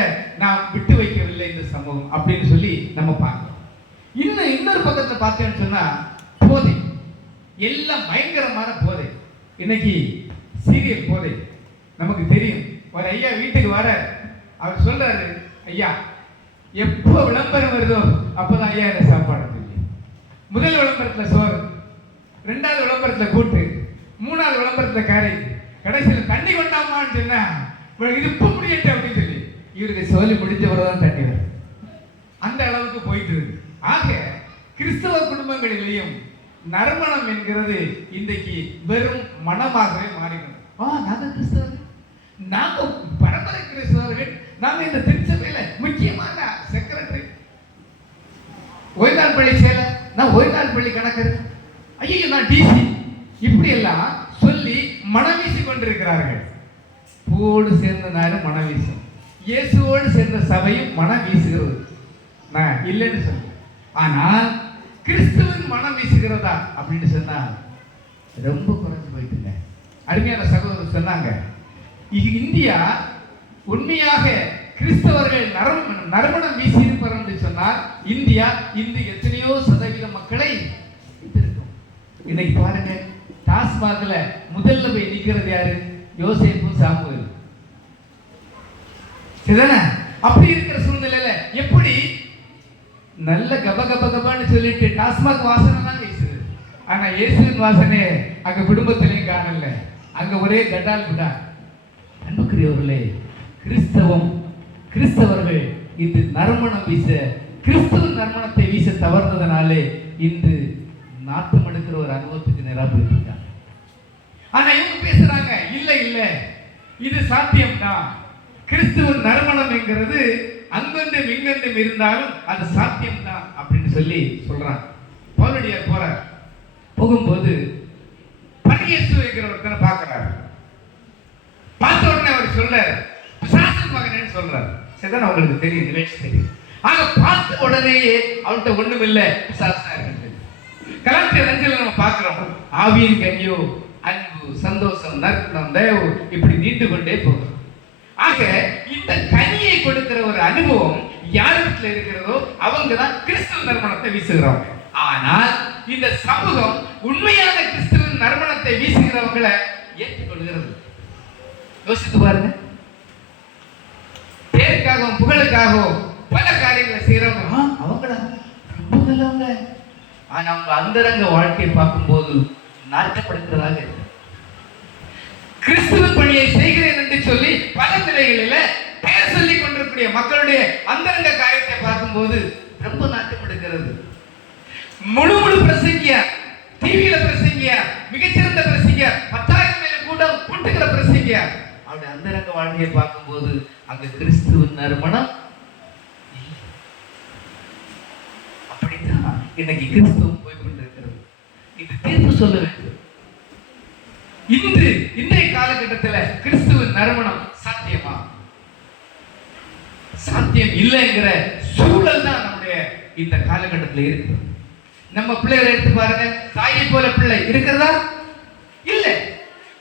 நாம் விட்டு வைக்கவில்லை இந்த சமூகம் அப்படின்னு சொல்லி நம்ம பார்க்கிறோம். இன்னொரு பக்கத்துல பார்த்தேன்னு சொன்னா, போதை, எல்லாம் பயங்கரமான போதை. இன்னைக்கு சீரியல் போதை நமக்கு தெரியும். ஒரு ஐயா வீட்டுக்கு வர, அவர் சொல்றாரு, ஐயா எப்போ விளம்பரம் வருதோ அப்பதான் ஐயா என்ன சாப்பாடு தெரியும். முதல் விளம்பரத்துல சோறு, 2வது விளம்பரத்துல கூட்டு, 3வது விளம்பரத்துல கரை, கடைசியில் தண்ணி கொண்டாமான்னு சொன்னா இது இப்ப முடியட்டு அப்படின்னு சொல்லி இவருக்கு சொல்லி முடிஞ்சவரதான் தண்ணி வரும். அந்த அளவுக்கு போயிட்டு இருக்கு. ஆக கிறிஸ்தவ குடும்பங்களிலேயும் நறுமணம் என்கிறது இன்றைக்கு வெறும் மனமாகவே மாறிக்கணும். நாங்க கிறிஸ்தவர்கள், நாங்க பரம கிறிஸ்தவர்கள் நாம இந்த திருச்சபையில முக்கியமான செக்ரட்டரி, ஓய்நாள் பள்ளி செயலர், நான் ஓய்நாள் பள்ளி கணக்கர், ஐயோ நான் டிசி, இப்படி எல்லாம் சொல்லி மனம் வீசி கொண்டிருக்கிறார்கள். பூவோடு சேர்ந்த நாரும் மனம் வீசும், இயேசுவோடு சேர்ந்த சபையும் மனம் வீசுகிறது. நான் இல்லைன்னு சொல்ல, ஆனால் கிறிஸ்துவின் மனம் வீசுகிறதா அப்படின்னு சொன்னா ரொம்ப குறைஞ்சு போயிட்டுங்க. அருமையான சகோதரர் சொன்னாங்க, இது இந்தியா உண்மையாக கிறிஸ்தவர்கள் நறுமணம் வீசி இருப்பார் என்று சொன்னால் இந்தியா இன்று எத்தனையோ சதவீத மக்களை இருக்கும். இன்னைக்கு பாருங்க, டாஸ்மாக்ல முதல்ல போய் நிக்கிறது யாரு? யோசேப்பும் சாமுவேல். சரிதானே? அப்படி இருக்கிற சூழ்நிலையில எப்படி நல்ல கப கப கபான்னு சொல்லிட்டு டாஸ்மாக் வாசனை தான் வீசுது, ஆனா இயேசுவின் வாசனை அங்க குடும்பத்திலையும் காணல, அங்க ஒரே கடால் விடா. அன்புக்குரியவர்களே, கிறிஸ்தவர்கள் இன்று நறுமணம் வீச, கிறிஸ்துவின் நறுமணத்தை வீச தவறுனதனாலே இன்று நாட்டம் எடுக்கிற ஒரு அனுபவத்துக்கு நிராகரித்தாங்க. ஆனா இவங்க பேசுறாங்க, இல்ல இல்ல இது சாத்தியம்தான், கிறிஸ்துவின் நறுமணம் என்கிறது அங்கொன்றும் இங்கொன்றும் இருந்தாலும் அது சாத்தியம்தான் அப்படின்னு சொல்லி சொல்றாங்க. பவுலடியார் போறார், போகும்போது பரியேசு என்கிற ஒருத்தனை பார்க்கிறார். பார்த்த உடனே அவர் சொல்றாரு, பிசாசின் மகனேன்னு சொல்றாரு. சரிதான், அவங்களுக்கு தெரியும், நிகழ்ச்சி தெரியும். ஆக பார்த்த உடனேயே அவன்கிட்ட ஒண்ணும் இல்லை, பிசாசா இருக்கு. கலாத்தியர் 5 நம்ம பார்க்கிறோம், ஆவியின் கனியோ அன்பு, சந்தோஷம், நற்குணம், தயவு, இப்படி நீண்டு கொண்டே போகிறோம். ஆக இந்த கனியை கொடுக்கிற ஒரு அனுபவம் யாருக்கு இருக்கிறதோ அவங்க தான் கிறிஸ்துவ நறுமணத்தை வீசுகிறவங்க. ஆனால் இந்த சமூகம் உண்மையான கிறிஸ்துவின் நறுமணத்தை வீசுகிறவங்களை ஏற்றுக்கொள்கிறது. யோசித்து பாருங்க, பேருக்காகவும் புகழுக்காகவும் பல காரியங்களை செய்யறவங்க அவங்கள ரொம்ப நல்லவங்க, ஆனா அவங்க அந்தரங்க வாழ்க்கையை பார்க்கும்போது நாட்டப்படுகிறதாக இருக்கு. கிறிஸ்துவ பணியை செய்கிறேன் என்று சொல்லி பல நிலைகளில பெயர் சொல்லிக் கொண்டிருக்கிற மக்களுடைய அந்தரங்க காரியத்தை பார்க்கும்போது ரொம்ப நாட்டம் எடுக்கிறது. முழு பிரசங்கிய, டிவியில பிரசங்கிய, மிகச்சிறந்த பிரசங்கிய, 10,000 மேல கூட்டம் கூட்டுகிற பிரசங்கிய, அவருடைய அந்தரங்க வாழ்க்கையை பார்க்கும்போது அங்க கிறிஸ்துவின் நறுமணம். அப்படித்தான் இன்னைக்கு கிறிஸ்துவம் போய் கொண்டிருக்கிறது. இது தீர்ப்பு சொல்ல வேண்டும். இன்றைய காலகட்டத்தில் கிறிஸ்துவின் நறுமணம் சாத்தியமா? சாத்தியம் இல்லைங்கிற சூழல் தான் நம்முடைய இந்த காலகட்டத்தில் இருக்கு. நம்ம பிள்ளைகளை எடுத்து பாருங்க, தாயை போல பிள்ளை இருக்கிறதா? இல்ல.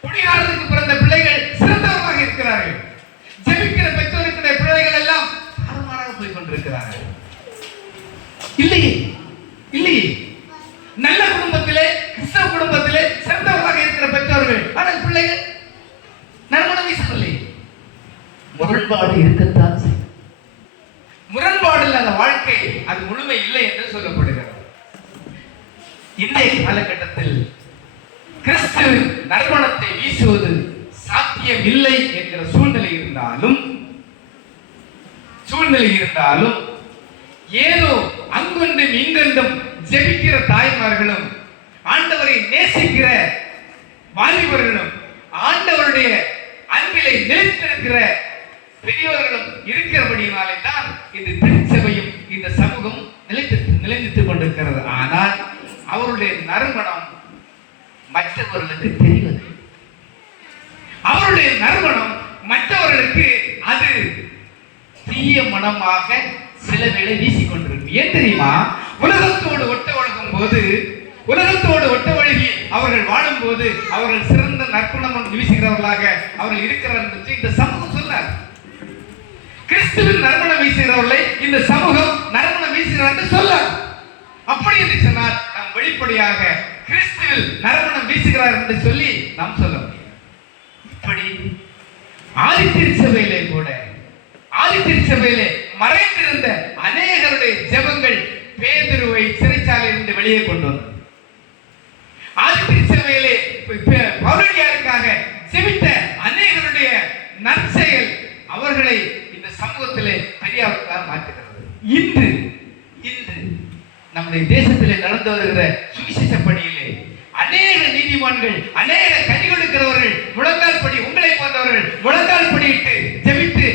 குடிகாரனுக்கு பிறந்த பிள்ளைகள் சிறந்தவராக இருக்கிறார்கள். ஜெபிக்கிற பெற்றோருடைய பிள்ளைகள் எல்லாம் தாறுமாறாக போய் கொண்டிருக்கிறார்கள். இல்லையே, இல்லையே. நல்ல குடும்பத்திலே, கிறிஸ்தவ குடும்பத்திலே சிறந்தவராக இருக்கிற பெற்றோர்கள், ஆனால் பிள்ளைகள் நறுமணம் வீசவில்லை. முரண்பாடு இருக்கத்தான் செய்யும். முரண்பாடு இல்லாத வாழ்க்கை அது முழுமை இல்லை என்று சொல்லப்படுகிறது. இன்றைய காலகட்டத்தில் கிறிஸ்துவின் நறுமணத்தை வீசுவது சாத்தியம் இல்லை என்கிற சூழ்நிலை இருந்தாலும் ஏதோ அங்கொன்றும் இங்கொன்றும் ஜெபிக்கிற தாய்மார்களும், ஆண்டவரை நேசிக்கிற வாலிபர்களும், ஆண்டவருடைய அன்பிலை நிலைத்திருக்கிற பெரியவர்களும் இருக்கிறபடியினாலே தான் இந்த திருச்சபையும் இந்த சமூகம் நிலைநிறுத்திக் கொண்டிருக்கிறது. ஆனால் அவருடைய நறுமணம் மற்றவர்களுக்கு தெரிவது, அவருடைய நறுமணம் மற்றவர்களுக்கு அது தீய மனமாக சில வேளை வீசிக்கொண்டிருக்கு. ஏன் தெரியுமா? உலகத்தோடு ஒட்ட ஒழுகும் போது, உலகத்தோடு ஒட்ட ஒழுகி அவர்கள் வாழும் போது அவர்கள் சிறந்த நற்குணம் வீசுகிறவர்களாக அவர்கள் இருக்கிறார் என்று இந்த சமூகம் சொன்னார். கிறிஸ்துவின் நறுமணம் வீசுகிறவர்களை இந்த சமூகம் நறுமணம் வீசுகிறார் என்று சொல்லார். அப்படி என்று சொன்னால் நாம் வெளிப்படையாக கிறிஸ்துவில் நறுமணம் வீசுகிறார் என்று சொல்லி நாம் சொல்ல முடியும். இப்படி ஆதித்திருச்சபையிலே கூட, ஆதித்திருச்சபையிலே மறைந்திருந்த அநேகருடைய ஜெபங்கள் பேதுருவை சிறைச்சாலையிலிருந்து வெளியே கொண்டு வந்தது. ஆதித்திருச்சபையிலே பவுலடியாருக்காக ஜெபித்த அநேகருடைய நற்செயல் அவர்களை இந்த சமூகத்திலே பெரியவர்களாக மாற்றுகிறது. இன்று நம்முடைய தேசத்திலே நடந்து வருகிற சுவிசேஷ பணியிலே அநேக நீதிமான்கள், அநேக கனி கொடுக்கிறவர்கள் முழங்கால் படி, உங்களை போன்றவர்கள் முழங்கால் படியிட்டு ஜெபித்து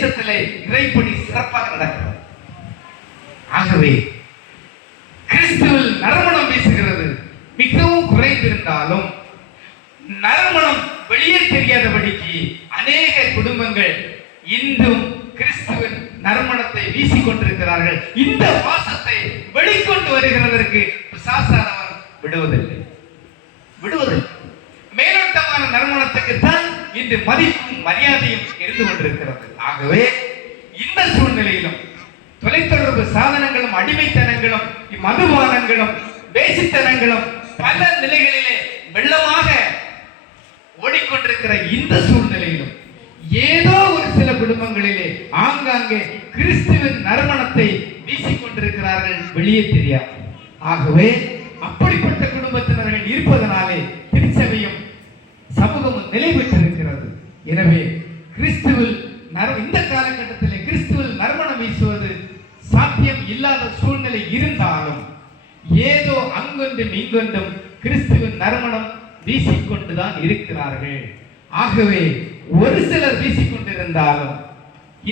தேசத்திலே இறைப்பணி சிறப்பாக நடக்கிறது. ஆகவே கிறிஸ்துவில் நறுமணம் வீசுகிறது மிகவும் குறைந்திருந்தாலும் நறுமணம் வெளியே தெரியாதபடிக்கு அநேக குடும்பங்கள் இன்றும் கிறிஸ்துவின் நறுமணத்தை வீசிக்கொண்டிருக்கிறார்கள். இந்த வாசத்தை வெளிக்கொண்டு வருகிறதற்கு பிசாசானவன் விடுவதில்லை. மேலோட்டமான நறுமணத்துக்கு தான் இன்று மதிப்பும் மரியாதையும் இருந்து கொண்டிருக்கிறது. ஆகவே இந்த சூழ்நிலையிலும் தொலைத்தொடர்பு சாதனங்களும் அடிமைத்தனங்களும் மதுபானங்களும் வேசித்தனங்களும் பல நிலைகளிலே வெள்ளமாக ஓடிக்கொண்டிருக்கிற இந்த சூழ்நிலையிலும் ஏதோ ஒரு சில குடும்பங்களிலே ஆங்காங்கே கிறிஸ்துவின் நறுமணத்தை வீசிக்கொண்டிருக்கிறார்கள், வெளியே தெரியாது. ஆகவே அப்படிப்பட்ட குடும்பத்தினர்கள் இருப்பதனாலே திருச்சபையும் சமூகமும் நிலை பெற்றிருக்கிறது. எனவே கிறிஸ்துவில் இந்த காலகட்டத்தில் கிறிஸ்துவில் நறுமணம் வீசுவது சாத்தியம் இல்லாத சூழ்நிலை இருந்தாலும் ஏதோ அங்கொன்றும் இங்கொன்றும் கிறிஸ்துவின் நறுமணம் வீசிக்கொண்டுதான் இருக்கிறார்கள். ஆகவே ஒரு சிலர் வீசிக்கொண்டிருந்தாலும்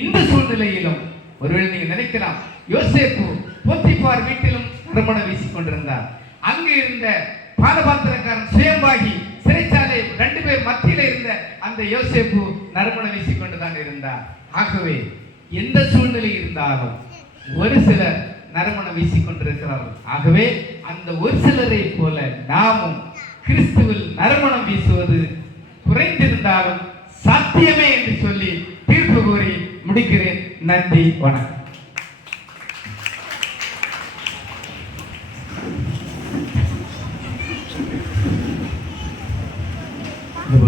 இந்த சூழ்நிலையிலும் ஒருவேளை நீங்க நினைக்கலாம், யோசேப்பு போத்திபார் வீட்டிலும் நறுமணம் வீசிக்கொண்டிருந்தார். அங்கு இருந்த பானபாத்திரக்காரன் சுயம்பாகி சிறைச்சாலை 2 பேர் மத்தியில இருந்த அந்த யோசேப்பு நறுமணம் வீசிக்கொண்டுதான் இருந்தார். ஆகவே எந்த சூழ்நிலை இருந்தாலும் ஒரு சிலர் நறுமணம் வீசிக்கொண்டிருக்கிறார்கள். ஆகவே அந்த ஒரு சிலரை போல நாமும் கிறிஸ்துவில் நறுமணம் வீசுவது குறைந்திருந்தாலும் சாத்தியமே என்று சொல்லி தீர்ப்பு கூறி முடிக்கிறேன். நன்றி, வணக்கம்.